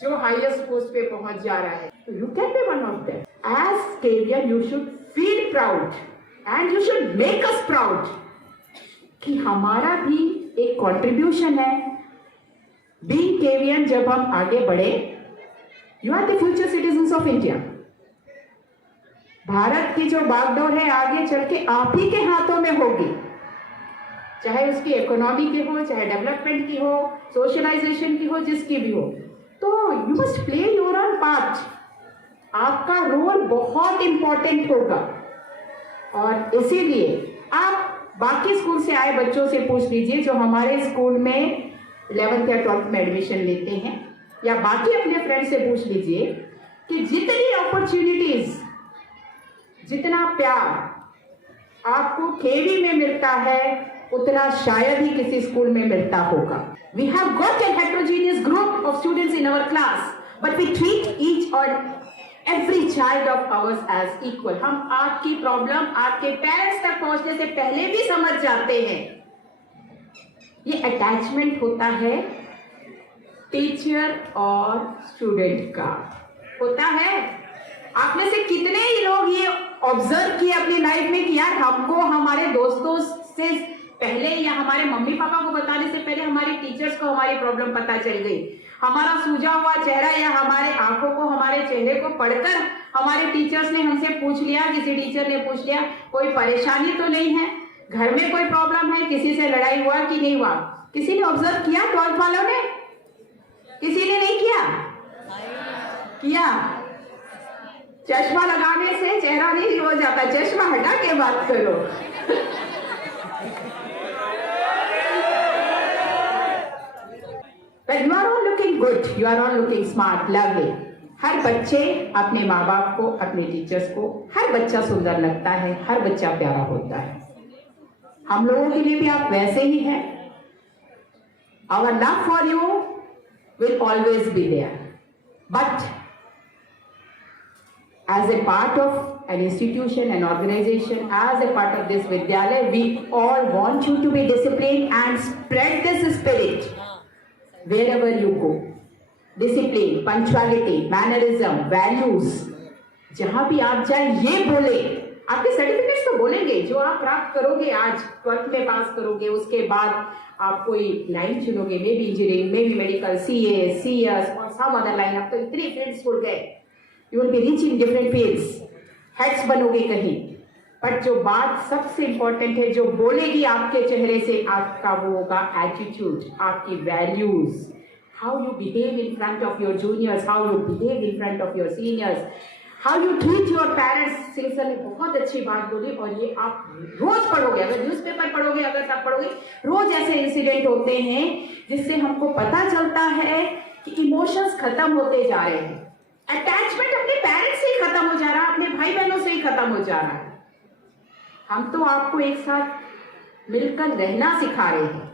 जो हाईएस्ट पोस्ट पे पहुंच जा रहा है। तो you can be one of them. As KVN you should feel proud and you should make us proud कि हमारा भी एक कंट्रीब्यूशन है। Being KVN जब हम आगे बढ़े, you are the future citizens of India। Bharat की जो बागडोर है आगे चल के आप ही के हाथों में होगी, चाहे उसकी इकोनॉमी की हो, चाहे डेवलपमेंट की हो, सोशलाइजेशन की हो, जिसकी भी हो। तो you must play your own part. आपका रोल बहुत इंपॉर्टेंट होगा। और इसीलिए आप बाकी स्कूल से आए बच्चों से पूछ लीजिए जो हमारे स्कूल में 11th या 12th में एडमिशन लेते हैं, या बाकी अपने फ्रेंड से पूछ लीजिए कि जितनी अपॉर्चुनिटीज, जितना प्यार आपको केवी में मिलता है उतना शायद ही किसी स्कूल में मिलता होगा। We have got a heterogeneous group of students in our class, but we treat each and every child of ours as equal. हम आपकी प्रॉब्लम आपके पेरेंट्स तक पहुंचने से पहले भी समझ जाते हैं। ये अटैचमेंट होता है टीचर और स्टूडेंट का, होता है। आप में से कितने ही लोग ये ऑब्जर्व किए अपनी लाइफ में कि यार हमको हमारे दोस्तों से पहले या हमारे मम्मी पापा को बताने से पहले हमारे टीचर्स को हमारी प्रॉब्लम पता चल गई। हमारा सूजा हुआ चेहरा या हमारे आंखों को, हमारे चेहरे को पढ़कर हमारे टीचर्स ने हमसे पूछ लिया, किसी टीचर ने पूछ लिया कोई परेशानी तो नहीं है, घर में कोई प्रॉब्लम है, किसी से लड़ाई हुआ कि नहीं हुआ। किसी ने ऑब्जर्व किया? 12th वालों ने? किसी ने नहीं किया? किया? चश्मा लगाने से चेहरा नहीं हो जाता, चश्मा हटा के बात करो। But you are all looking good, you are all looking smart, lovely. हर बच्चे अपने माँ बाप को, अपने टीचर्स को, हर बच्चा सुंदर लगता है, हर बच्चा प्यारा होता है। हम लोगों के लिए भी आप वैसे ही हैं। Our love for you will always be there. But as a part of an institution, an organization, as a part of this Vidyalaya, we all want you to be disciplined and spread this spirit wherever you go. Discipline, punctuality, mannerism, values. जहां भी आप जाए ये बोले। आपके certificates तो बोलेंगे जो आप प्राप्त करोगे, आज 12th में पास करोगे, उसके बाद आप कोई लाइन चुनोगे, maybe engineering, maybe medical, CA, CS और सम अदर लाइन। आप तो इतनी फील्ड्स खुल गए, you will be rich in different fields, heads बनोगे कहीं। बट जो बात सबसे इंपॉर्टेंट है, जो बोलेगी आपके चेहरे से, आपका वो होगा एटीट्यूड, आपकी values, how you behave in front of your juniors, how you behave in front of your seniors, how you treat your parents. सिलसिले ने बहुत अच्छी बात बोली और ये आप रोज पढ़ोगे, अगर न्यूज़पेपर पढ़ोगे, अगर सब पढ़ोगे, रोज ऐसे इंसिडेंट होते हैं जिससे हमको पता चलता है कि इमोशंस खत्म होते जा रहे हैं अटैचमेंट अपने पेरेंट्स से ही खत्म हो जा रहा है, अपने भाई बहनों से ही खत्म हो जा रहा है। हम तो आपको एक साथ मिलकर रहना सिखा रहे हैं,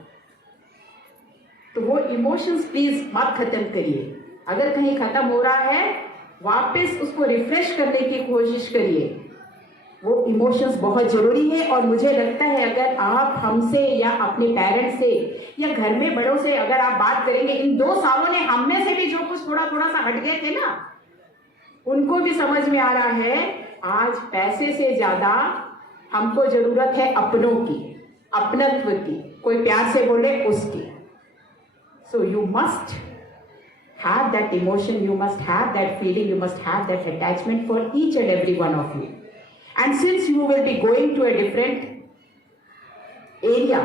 तो वो इमोशंस प्लीज मत खत्म करिए। अगर कहीं खत्म हो रहा है, वापस उसको रिफ्रेश करने की कोशिश करिए। वो इमोशंस बहुत जरूरी है। और मुझे लगता है अगर आप हमसे या अपने पेरेंट्स से या घर में बड़ों से अगर आप बात करेंगे, इन 2 सालों ने हम में से भी जो कुछ थोड़ा थोड़ा सा हट गए थे ना, उनको भी समझ में आ रहा है आज पैसे से ज्यादा हमको जरूरत है अपनों की, अपनत्व की, कोई प्यार से बोले उसकी। So you must have that emotion, you must have that feeling, you must have that attachment for each and every one of you. And since you will be going to a different area,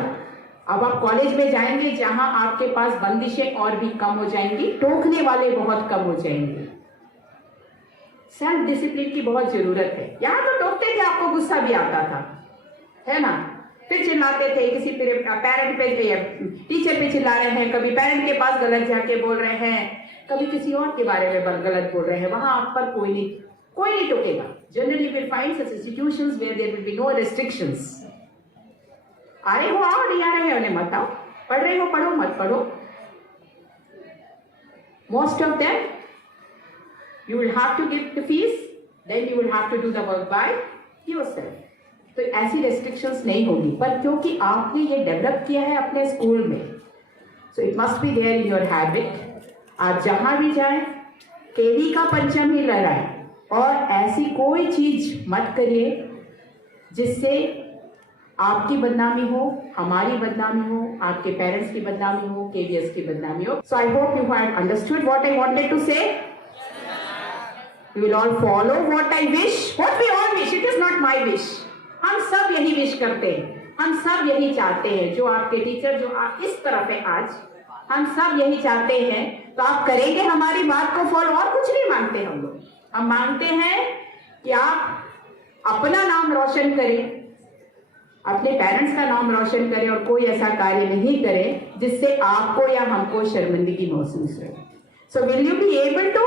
अब आप college में जाएंगे जहां आपके पास बंदिशें और भी कम हो जाएंगी, टोकने वाले बहुत कम हो जाएंगे। सेल्फ डिसिप्लिन की बहुत जरूरत है। यहाँ तो टोकते थे, आपको गुस्सा भी आता था, है ना, फिर चिल्लाते थे, किसी पेरेंट पे, टीचर पे चिल्ला रहे हैं, कभी पेरेंट के पास गलत जाके बोल रहे हैं, कभी किसी और के बारे में गलत बोल रहे हैं। वहां आप पर कोई नहीं टोकेगा। Generally will find such institutions where there will be no restrictions. आ रहे हो आओ, नहीं आ रहे हो उन्हें मत आओ, पढ़ रहे हो पढ़ो, मत पढ़ो। Most of them you will have to give the fees, then you will have to do the work by yourself. तो ऐसी restrictions नहीं होगी, पर क्योंकि आपने ये डेवलप किया है अपने स्कूल में, so it must be there in your habit. आप जहां भी जाएं, केवी का पंचम ही लहराएं और ऐसी कोई चीज मत करिए जिससे आपकी बदनामी हो, हमारी बदनामी हो, आपके पेरेंट्स की बदनामी हो, केवीएस की बदनामी हो. So I hope you have understood what I wanted to say. We will all follow what I wish. What we all wish. It is not my wish. हम सब यही विश करते हैं, हम सब यही चाहते हैं. जो आपके टीचर जो आप इस तरफ है आज, हम सब यही चाहते हैं. तो आप करेंगे हमारी बात को फॉलो. और कुछ नहीं मांगते हम लोग. हम मांगते हैं कि आप अपना नाम रोशन करें, अपने पेरेंट्स का नाम रोशन करें और कोई ऐसा कार्य नहीं करें जिससे आपको या हमको शर्मिंदगी महसूस हो. So will you be able to?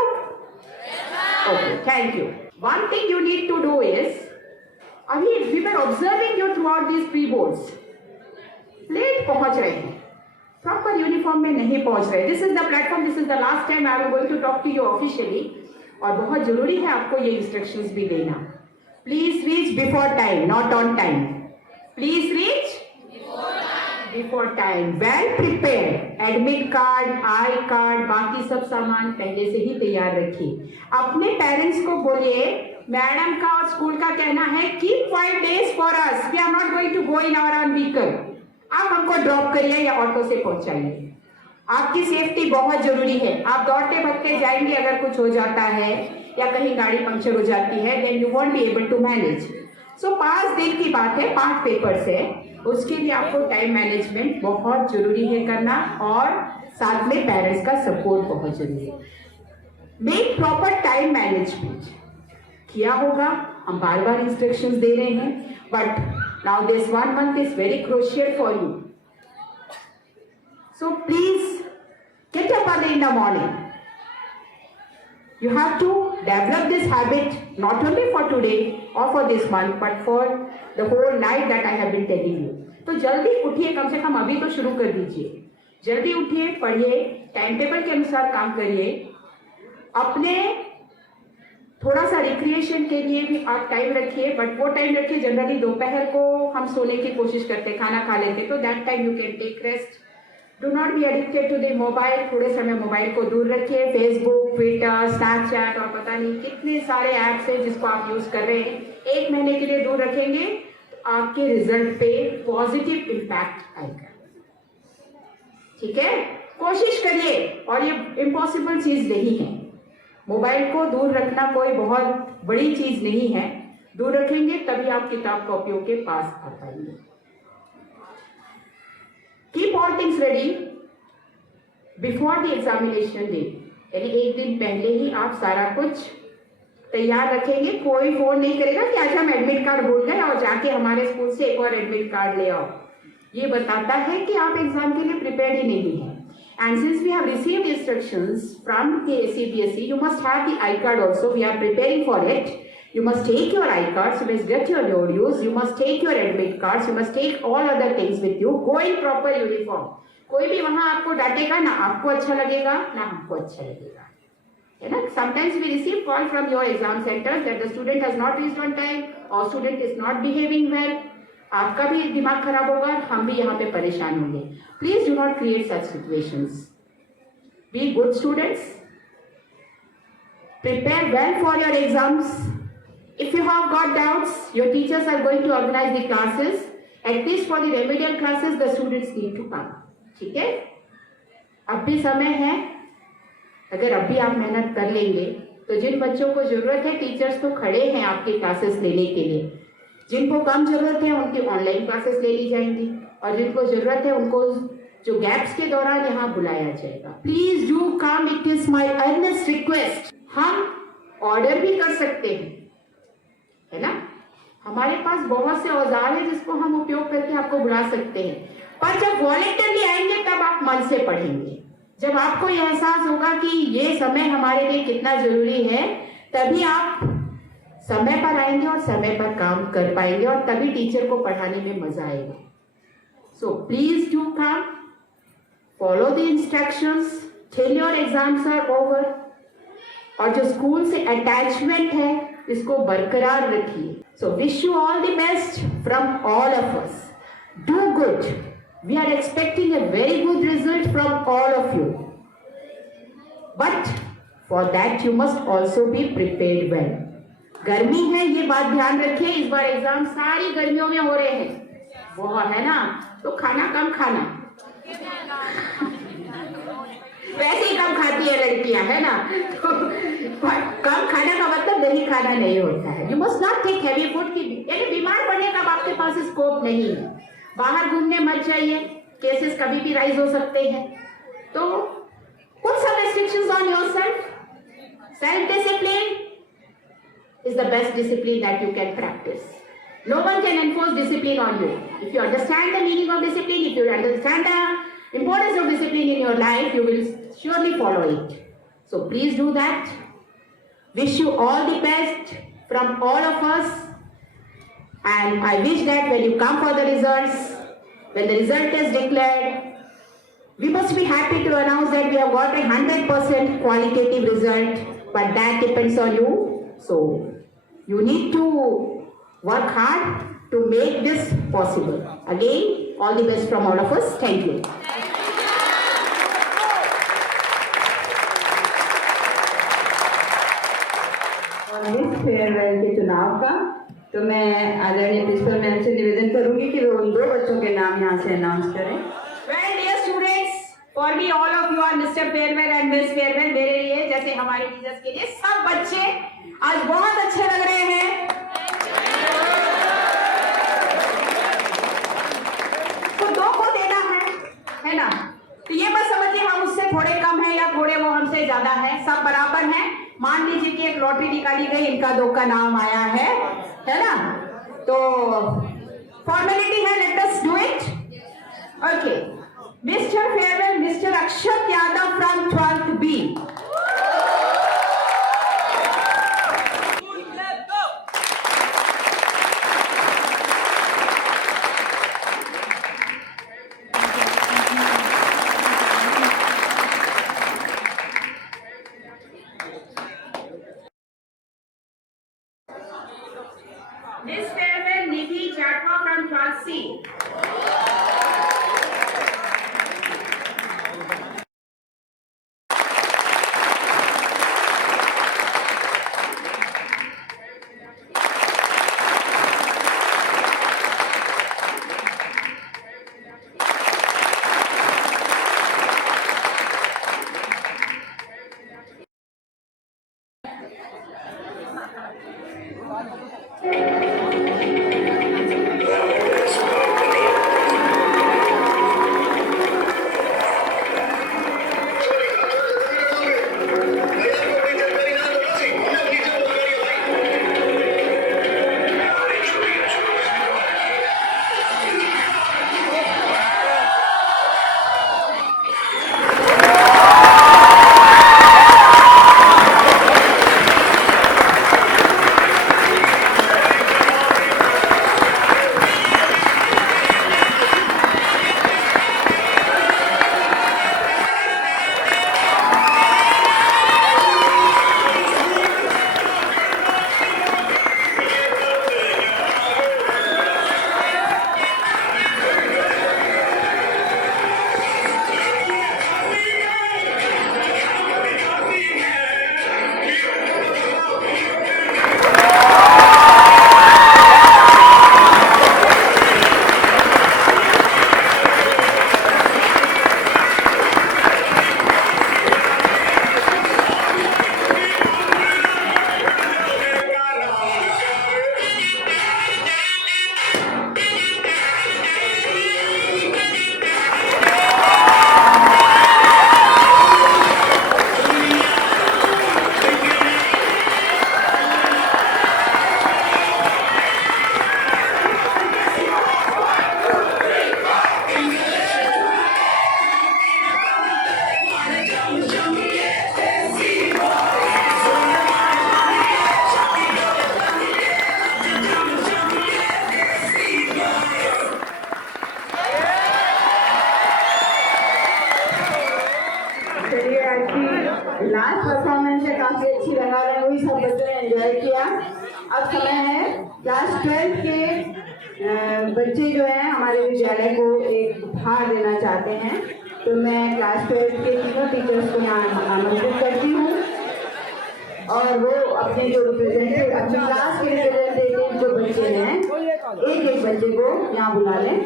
Okay, thank you. One thing you need to do is, अभी we were observing you throughout these pre-boards. Late पहुंच रहे हैं, proper uniform में नहीं पहुंच रहे. This is the platform. This is the last time I am going to talk to you officially. और बहुत जरूरी है आपको ये instructions भी देना. Please reach before time, not on time. Please reach before time. Well prepared. Admit card, I card, बाकी सब सामान पहले से ही तैयार रखिए. अपने पेरेंट्स को बोलिए, मैडम का और स्कूल का कहना है keep 5 days for us. We are not going to go in our own vehicle. आप हमको ड्रॉप करिए या ऑटो से पहुंचाइए. आपकी सेफ्टी बहुत जरूरी है. आप दौड़ते भगते जाएंगे, अगर कुछ हो जाता है या कहीं गाड़ी पंक्चर हो जाती है, then you won't be able to manage. So 5 दिन की बात है, 5 पेपर्स है, उसके लिए आपको टाइम मैनेजमेंट बहुत जरूरी है करना और साथ में पेरेंट्स का सपोर्ट बहुत जरूरी है. मेक प्रॉपर टाइम मैनेजमेंट किया होगा. हम बार बार इंस्ट्रक्शंस दे रहे हैं, but now this 1 month is very crucial for you. So please get up early in the morning. You have to develop this habit not only for today or for this month, but for the whole life that I have been telling you. तो जल्दी उठिए, कम से कम अभी तो शुरू कर दीजिए. जल्दी उठिए, पढ़िए, टाइम टेबल के अनुसार काम करिए. अपने थोड़ा सा रिक्रिएशन के लिए भी आप टाइम रखिए, बट वो टाइम रखिए जनरली दोपहर को हम सोने की कोशिश करते हैं, खाना खा लेते, तो that time you can take rest. Do not be addicted to the mobile. थोड़े समय मोबाइल को दूर रखिए. फेसबुक, ट्विटर, स्नैपचैट और पता नहीं कितने सारे ऐप्स हैं जिसको आप यूज कर रहे हैं, 1 महीने के लिए दूर रखेंगे तो आपके रिजल्ट पे पॉजिटिव इम्पैक्ट आएगा. ठीक है, कोशिश करिए. और ये इम्पॉसिबल चीज नहीं है. मोबाइल को दूर रखना कोई बहुत बड़ी चीज नहीं है. दूर रखेंगे तभी आप किताब कॉपियों के पास आ पाएंगे. Keep all things ready before the examination day. यानी 1 दिन पहले ही आप सारा कुछ तैयार रखेंगे. कोई फोन नहीं करेगा कि आज हम एडमिट कार्ड भूल गए और जाके हमारे स्कूल से एक और एडमिट कार्ड ले आओ. ये बताता है कि आप एग्जाम के लिए प्रिपेयर ही नहीं है. And since we have received instructions from the CBSE, you must have the I-card also. We are preparing for it. You must take your I-cards, you must get your nodules, you must take your admit cards, you must take all other things with you. Go in proper uniform. कोई भी वहाँ आपको डांटेगा ना आपको अच्छा लगेगा ना हमको अच्छा लगेगा, है ना? Sometimes we receive call from your exam centers that the student has not reached on time or student is not behaving well. आपका भी दिमाग खराब होगा, हम भी यहाँ पे परेशान होंगे. Please do not create such situations. Be good students. Prepare well for your exams. If you have got doubts, your teachers are going to organize the classes. At least for the remedial classes, the students need to come. ठीक है? अब भी समय है. अगर अभी आप मेहनत कर लेंगे तो जिन बच्चों को जरूरत है, टीचर्स तो खड़े हैं आपके क्लासेस लेने के लिए. जिनको कम जरूरत है उनकी ऑनलाइन क्लासेस ले ली जाएंगी और जिनको जरूरत है उनको जो गैप्स के दौरान यहाँ बुलाया जाएगा. Please do come, it is my earnest request. हम ऑर्डर भी कर सकते हैं, है ना? हमारे पास बहुत से औजार है जिसको हम उपयोग करके आपको बुला सकते हैं, पर जब वॉलंटियरली आएंगे तब आप मन से पढ़ेंगे. जब आपको यह एहसास होगा कि ये समय हमारे लिए कितना जरूरी है, तभी आप समय पर आएंगे और समय पर काम कर पाएंगे और तभी टीचर को पढ़ाने में मजा आएगा. So please do come, follow the instructions till your exams are over. और जो स्कूल से अटैचमेंट है इसको बरकरार रखिए. So wish you all the best from all of us. Do good. We are expecting a very good result from all of you. But for that you must also be prepared well. गर्मी है ये बात ध्यान रखिए. इस बार exam सारी गर्मियों में हो रहे हैं, वो है ना, तो खाना कम खाना. वैसे ही कम खाती है लड़कियां, है ना, तो कम खाने का मतलब दही खाना नहीं होता है. You must not take heavy food. की यानी बीमार पड़ने का आपके पास स्कोप नहीं है. बाहर घूमने मत जाइए, केसेस कभी भी राइज हो सकते हैं. तो put some restrictions on yourself. Self discipline is the best discipline that you can practice. No one can enforce discipline on you. If you understand the meaning of discipline, if you understand the importance of discipline in your life, you will surely follow it. So please do that. Wish you all the best from all of us. And I wish that when you come for the results, when the result is declared, we must be happy to announce that we have got a 100% qualitative result, but that depends on you. So you need to work hard to make this possible. Again, all the best from all of us. Thank you. और इस farewell के चुनाव का तो मैं आदरणीय principal ma'am से निवेदन करूंगी कि वो उन 2 बच्चों के नाम यहाँ से अनाउंस करें. Well, dear students, for me all of you are Mr. Farewell and Miss Farewell. मेरे लिए जैसे हमारे टीचर्स के लिए सब बच्चे आज बहुत अच्छे लग रहे हैं. तो 2 को देना है ना? तो ये मत समझिए हम उससे थोड़े कम है या थोड़े वो हमसे ज्यादा है. सब बराबर हैं. मान लीजिए कि एक लॉटरी निकाली गई, इनका 2 का नाम आया है ना? तो फॉर्मेलिटी है, let us do it. Okay, mister farewell, mister Akshat Yadav from 12th B. Miss Farewell, Nidhi Jatwa from 12th C. काफी अच्छी लगा रहे हुई, सब बच्चों ने एंजॉय किया। अब समय है क्लास 12 के बच्चे जो हैं हमारे विद्यालय को एक उपहार देना चाहते हैं, तो मैं क्लास 12 के तीनों टीचर्स को यहाँ आमंत्रित करती हूँ और वो अपने जो रिप्रेजेंटेटिव अपनी क्लास के रिप्रेजेंटेटिव जो बच्चे हैं एक एक बच्चे को यहाँ बुला लें।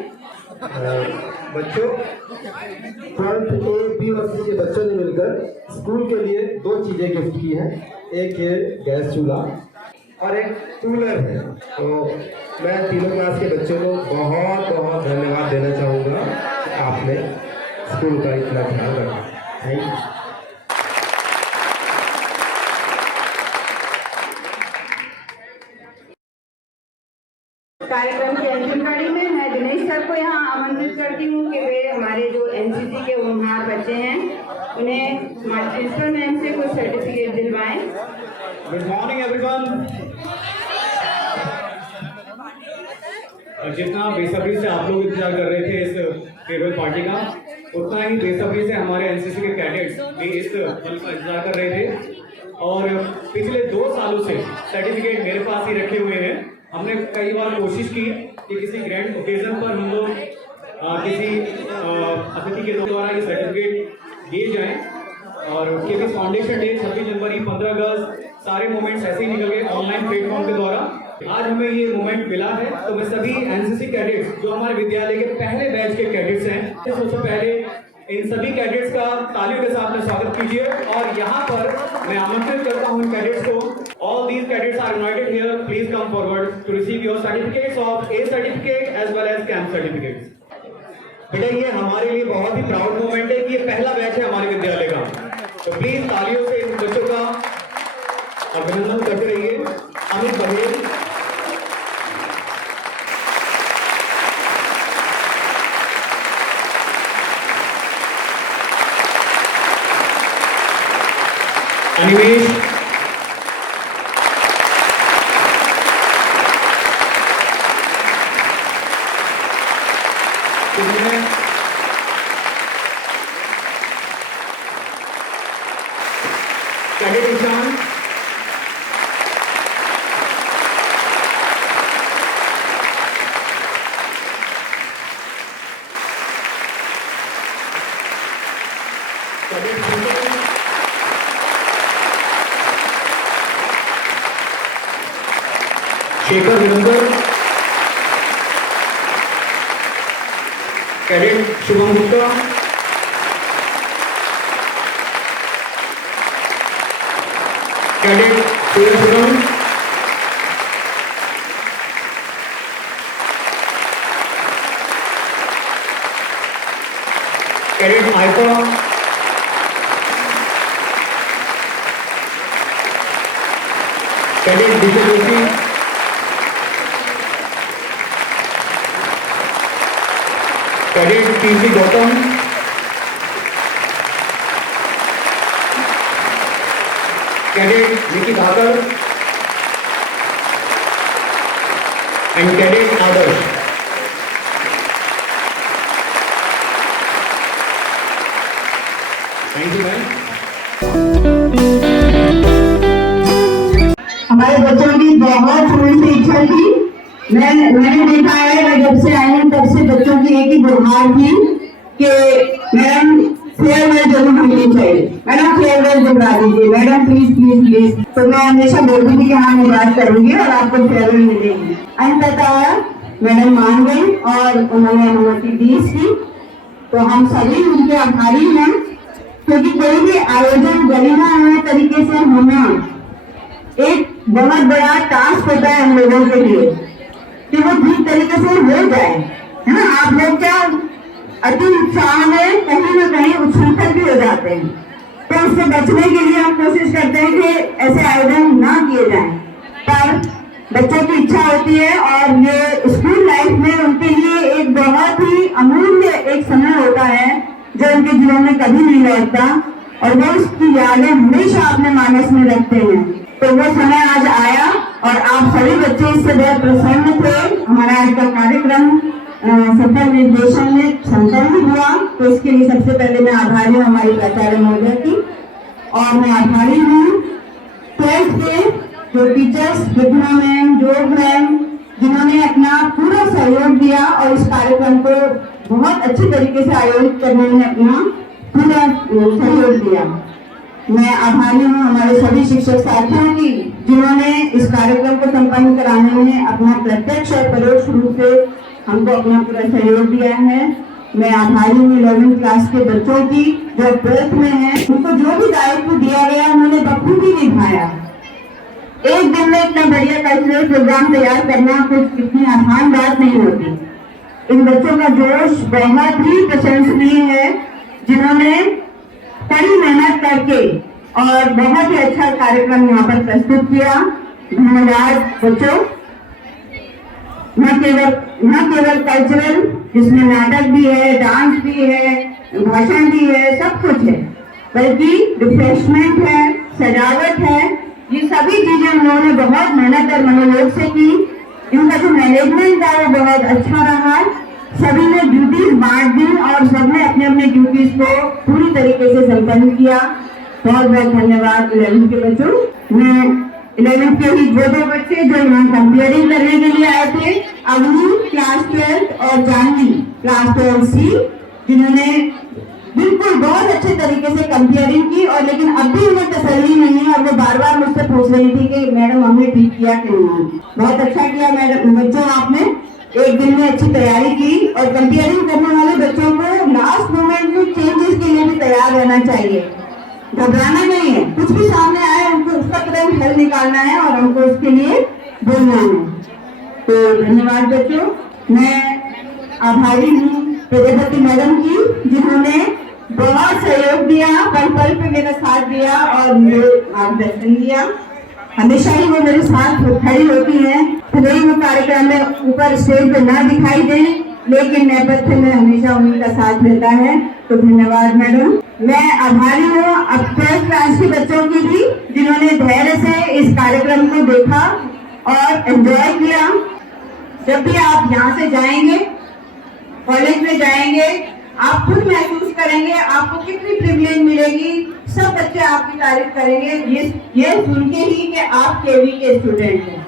बच्चों 12th A, B और C के बच्चों ने मिलकर स्कूल के लिए 2 चीजें गिफ्ट की हैं, एक है गैस चूल्हा और एक कूलर है। तो मैं तीनों क्लास के बच्चों को बहुत बहुत धन्यवाद देना चाहूँगा, आपने स्कूल का इतना ख्याल रखा। Thank you. कार्यक्रम की अंतिम कड़ी में मैं दिनेश सर को यहाँ आमंत्रित करती हूँ कि वे हमारे जो एनसीसी के होनहार बच्चे हैं उन्हें प्रिंसिपल मैम से कुछ सर्टिफिकेट दिलवाएं। Good morning everyone. जितना बेसब्री से आप लोग इंतजार कर रहे थे इस फेयरवेल पार्टी का, उतना ही बेसब्री से हमारे एनसीसी के कैडेट्स भी इस पल का इंतजार कर रहे थे और पिछले 2 सालों से सर्टिफिकेट मेरे पास ही रखे हुए हैं। हमने कई बार कोशिश की कि किसी ग्रैंड ओकेजन पर हम लोग किसी अतिथि के द्वारा ये सर्टिफिकेट दिए जाएं और केबीएस फाउंडेशन डे 26 जनवरी 15 अगस्त सारे मोमेंट्स ऐसे ही निकल गए ऑनलाइन प्लेटफॉर्म के द्वारा। आज हमें ये मोमेंट मिला है, तो मैं सभी एनसीसी कैडेट्स जो हमारे विद्यालय के पहले बैच के कैडेट्स हैं, सबसे पहले इन सभी कैडेट्स का तालियों के साथ में स्वागत कीजिए और यहाँ पर मैं आमंत्रित करता हूँ इन कैडेट्स को। All these cadets are invited here. Please come forward to receive your certificates of A certificate as well as camp certificates. बेटा ये हमारे लिए बहुत ही प्राउड मोमेंट है कि ये पहला बैच है हमारे विद्यालय का, तो प्लीज तालियों से इन बच्चों का अभिनंदन करते रहिए। Amit Baghel, Animesh, cadet Ishan, cadet Shekhar Virendra, cadet Shubham Gupta, cadet Suryapuram, cadet Ayata, cadet Disha Joshi, cadet PC Gautam, cadet Niki Dhakar and cadet Adarsh. Thank you ma'am. हमारे बच्चों की बहुत थोड़ी सी इच्छा थी, मैंने देखा है, मैं जब से आई हूँ तब से बच्चों की एक ही गुहार थी कि मैडम फेयरवेल जरूर होनी चाहिए, मैडम फेयरवेल जरूर आ दीजिए, मैडम प्लीज प्लीज प्लीज। तो मैं हमेशा बोलती थी कि हाँ मैं बात करूंगी और आपको फेयरवेल मिलेगी। अंततः मैडम मान गई और उन्होंने अनुमति दी इसकी, तो हम सभी उनके आभारी हैं, क्योंकि कोई भी आयोजन गरिमामय तरीके से होना एक बहुत बड़ा टास्क होता है हम लोगों के लिए कि वो ठीक तरीके से हो जाए, है ना। आप लोग क्या अति उत्साह में कहीं ना कहीं उच्छृंखल भी हो जाते हैं, तो उससे बचने के लिए हम कोशिश करते हैं कि ऐसे आयोजन ना किए जाएं, पर बच्चों की इच्छा होती है और ये स्कूल लाइफ में उनके लिए एक बहुत ही अमूल्य एक समय होता है जो उनके जीवन में कभी नहीं लौटता और वो उसकी यादें हमेशा अपने मानस में रखते हैं। तो वो समय आज आया और आप सभी बच्चे इससे बहुत प्रसन्न थे। हमारा आज का कार्यक्रम सफल निर्देशन में संपन्न हुआ, तो इसके लिए सबसे पहले मैं आभारी हूँ हमारी प्राचार्य महोदय की, और मैं आभारी हूँ 12th के जो टीचर्स, विद्या मैम, योग मैम, जिन्होंने अपना पूरा सहयोग दिया और इस कार्यक्रम को बहुत अच्छे तरीके से आयोजित करने में अपना पूरा सहयोग दिया। मैं आभारी हूँ हमारे सभी शिक्षक साथियों की, जिन्होंने इस कार्यक्रम को संपन्न कराने में अपना प्रत्यक्ष और परोक्ष रूप से हमको अपना पूरा सहयोग दिया है। मैं आभारी हूँ 11th क्लास के बच्चों की, जो 12th में है, उनको जो भी दायित्व दिया गया उन्होंने बखूबी निभाया। एक दिन में इतना बढ़िया कल्चरल प्रोग्राम तैयार करना कुछ इतनी आसान बात नहीं होती। इन बच्चों का जोश बहुत ही प्रशंसनीय है, जिन्होंने कड़ी मेहनत करके और बहुत ही अच्छा कार्यक्रम यहाँ पर प्रस्तुत किया। धन्यवाद बच्चों। न केवल कल्चरल, जिसमें नाटक भी है, डांस भी है, भाषण भी है, सब कुछ है, बल्कि रिफ्रेशमेंट है, सजावट है, ये सभी चीजें उन्होंने बहुत मेहनत और मनोयोग से की। इनका जो मैनेजमेंट था वो बहुत अच्छा रहा। सभी ने ड्यूटीज बांट दी और सबने अपने अपने ड्यूटीज को पूरी तरीके से संपन्न किया। बहुत बहुत धन्यवाद 11th के बच्चों। मैं 11th के ही वो दो बच्चे जो यहाँ कंपेयरिंग करने के लिए आए थे, अवनी क्लास 12 और जानवी क्लास 12C, जिन्होंने बिल्कुल बहुत अच्छे तरीके से कंपेयरिंग की। और लेकिन अब भी उन्हें तसल्ली नहीं है और वो बार बार मुझसे पूछ रही थी कि मैडम हमने ठीक किया कि नहीं। बहुत अच्छा किया मैडम, बच्चों आपने एक दिन में अच्छी तैयारी की। और कंपेयरिंग करने वाले बच्चों को लास्ट मोमेंट में चेंजेस के लिए भी तैयार रहना चाहिए, घबराना नहीं है। कुछ भी सामने आए उनको उसका तुरंत हल निकालना है और हमको उसके लिए बोलना है। तो धन्यवाद बच्चों। मैं आभारी हूँ प्रजापति मैडम की, जिन्होंने बहुत सहयोग दिया, पल पल पे मेरा साथ दिया और मुझे मार्गदर्शन दिया। हमेशा ही वो मेरे साथ खड़ी होती हैं, भले ही वो कार्यक्रम में ऊपर स्टेज पे ना दिखाई दे, लेकिन नेपथ्य में हमेशा उन्हीं का साथ रहता है। तो धन्यवाद मैडम। मैं आभारी हूँ अब 12th क्लास के बच्चों की भी, जिन्होंने धैर्य से इस कार्यक्रम को देखा और एंजॉय किया। जब भी आप यहाँ से जाएंगे, कॉलेज में जाएंगे, आप खुद महसूस करेंगे आपको कितनी प्रिविलेज मिलेगी। सब बच्चे आपकी तारीफ करेंगे ये सुन के ही कि आप केवी के स्टूडेंट हैं।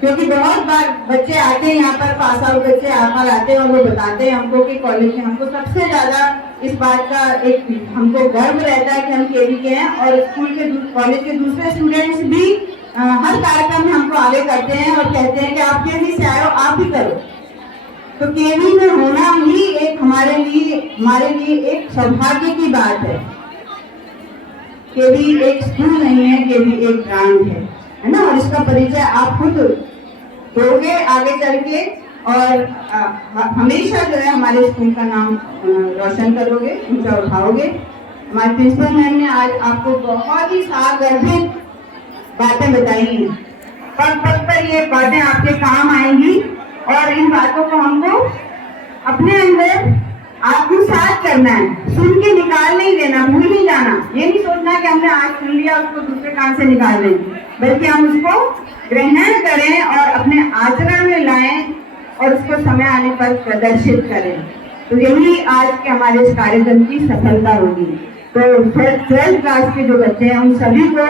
क्योंकि बहुत बार बच्चे आते हैं यहाँ पर, पास आउट बच्चे यहाँ आते हैं और वो बताते हैं हमको कि कॉलेज में हमको सबसे ज्यादा इस बात का एक हमको गर्व रहता है कि हम केवी के हैं। और स्कूल के कॉलेज के दूसरे स्टूडेंट्स भी हर कार्यक्रम में हमको आगे करते हैं और कहते हैं कि आप केवी से आए हो, आप भी करो। तो केवी में होना ही एक हमारे लिए एक सौभाग्य की बात है। केवी एक स्कूल नहीं है, केवी एक ब्रांड है ना। और इसका परिचय आप खुद दोगे आगे चल के और हमेशा जो है हमारे स्कूल का नाम रोशन करोगे, ऊंचा उठाओगे। हमारे प्रिंसिपल मैम ने आज आपको बहुत ही सागर्भित बातें बताई हैं। पल पल पर ये बातें आपके काम आएंगी और इन बातों को हमको अपने अंदर आत्मसात करना है, सुन के निकाल नहीं देना, भूल नहीं जाना। ये नहीं सोचना कि हमने आज सुन लिया उसको दूसरे कान से निकाल दें, बल्कि हम उसको ग्रहण करें और अपने आचरण में लाएं और उसको समय आने पर प्रदर्शित करें। तो यही आज के हमारे इस कार्यक्रम की सफलता होगी। तो 12th क्लास के जो बच्चे हैं उन सभी को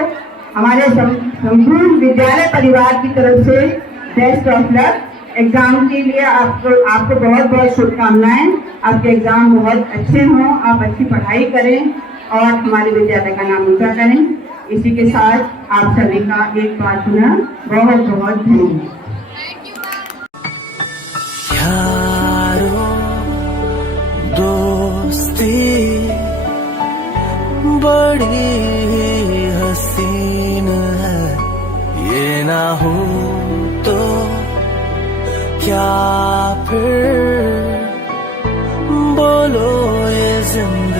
हमारे संपूर्ण विद्यालय परिवार की तरफ से बेस्ट ऑफ लक। एग्जाम के लिए आपको बहुत बहुत शुभकामनाएं। आपके एग्जाम बहुत अच्छे हों, आप अच्छी पढ़ाई करें और हमारे विद्यालय का नाम ऊंचा करें। इसी के साथ आप सभी का एक बार पुनः बहुत बहुत धन्यवाद। दोस्ती बड़ी हसीन है, ये ना हो तो क्या फिर बोलो ये जिंदगी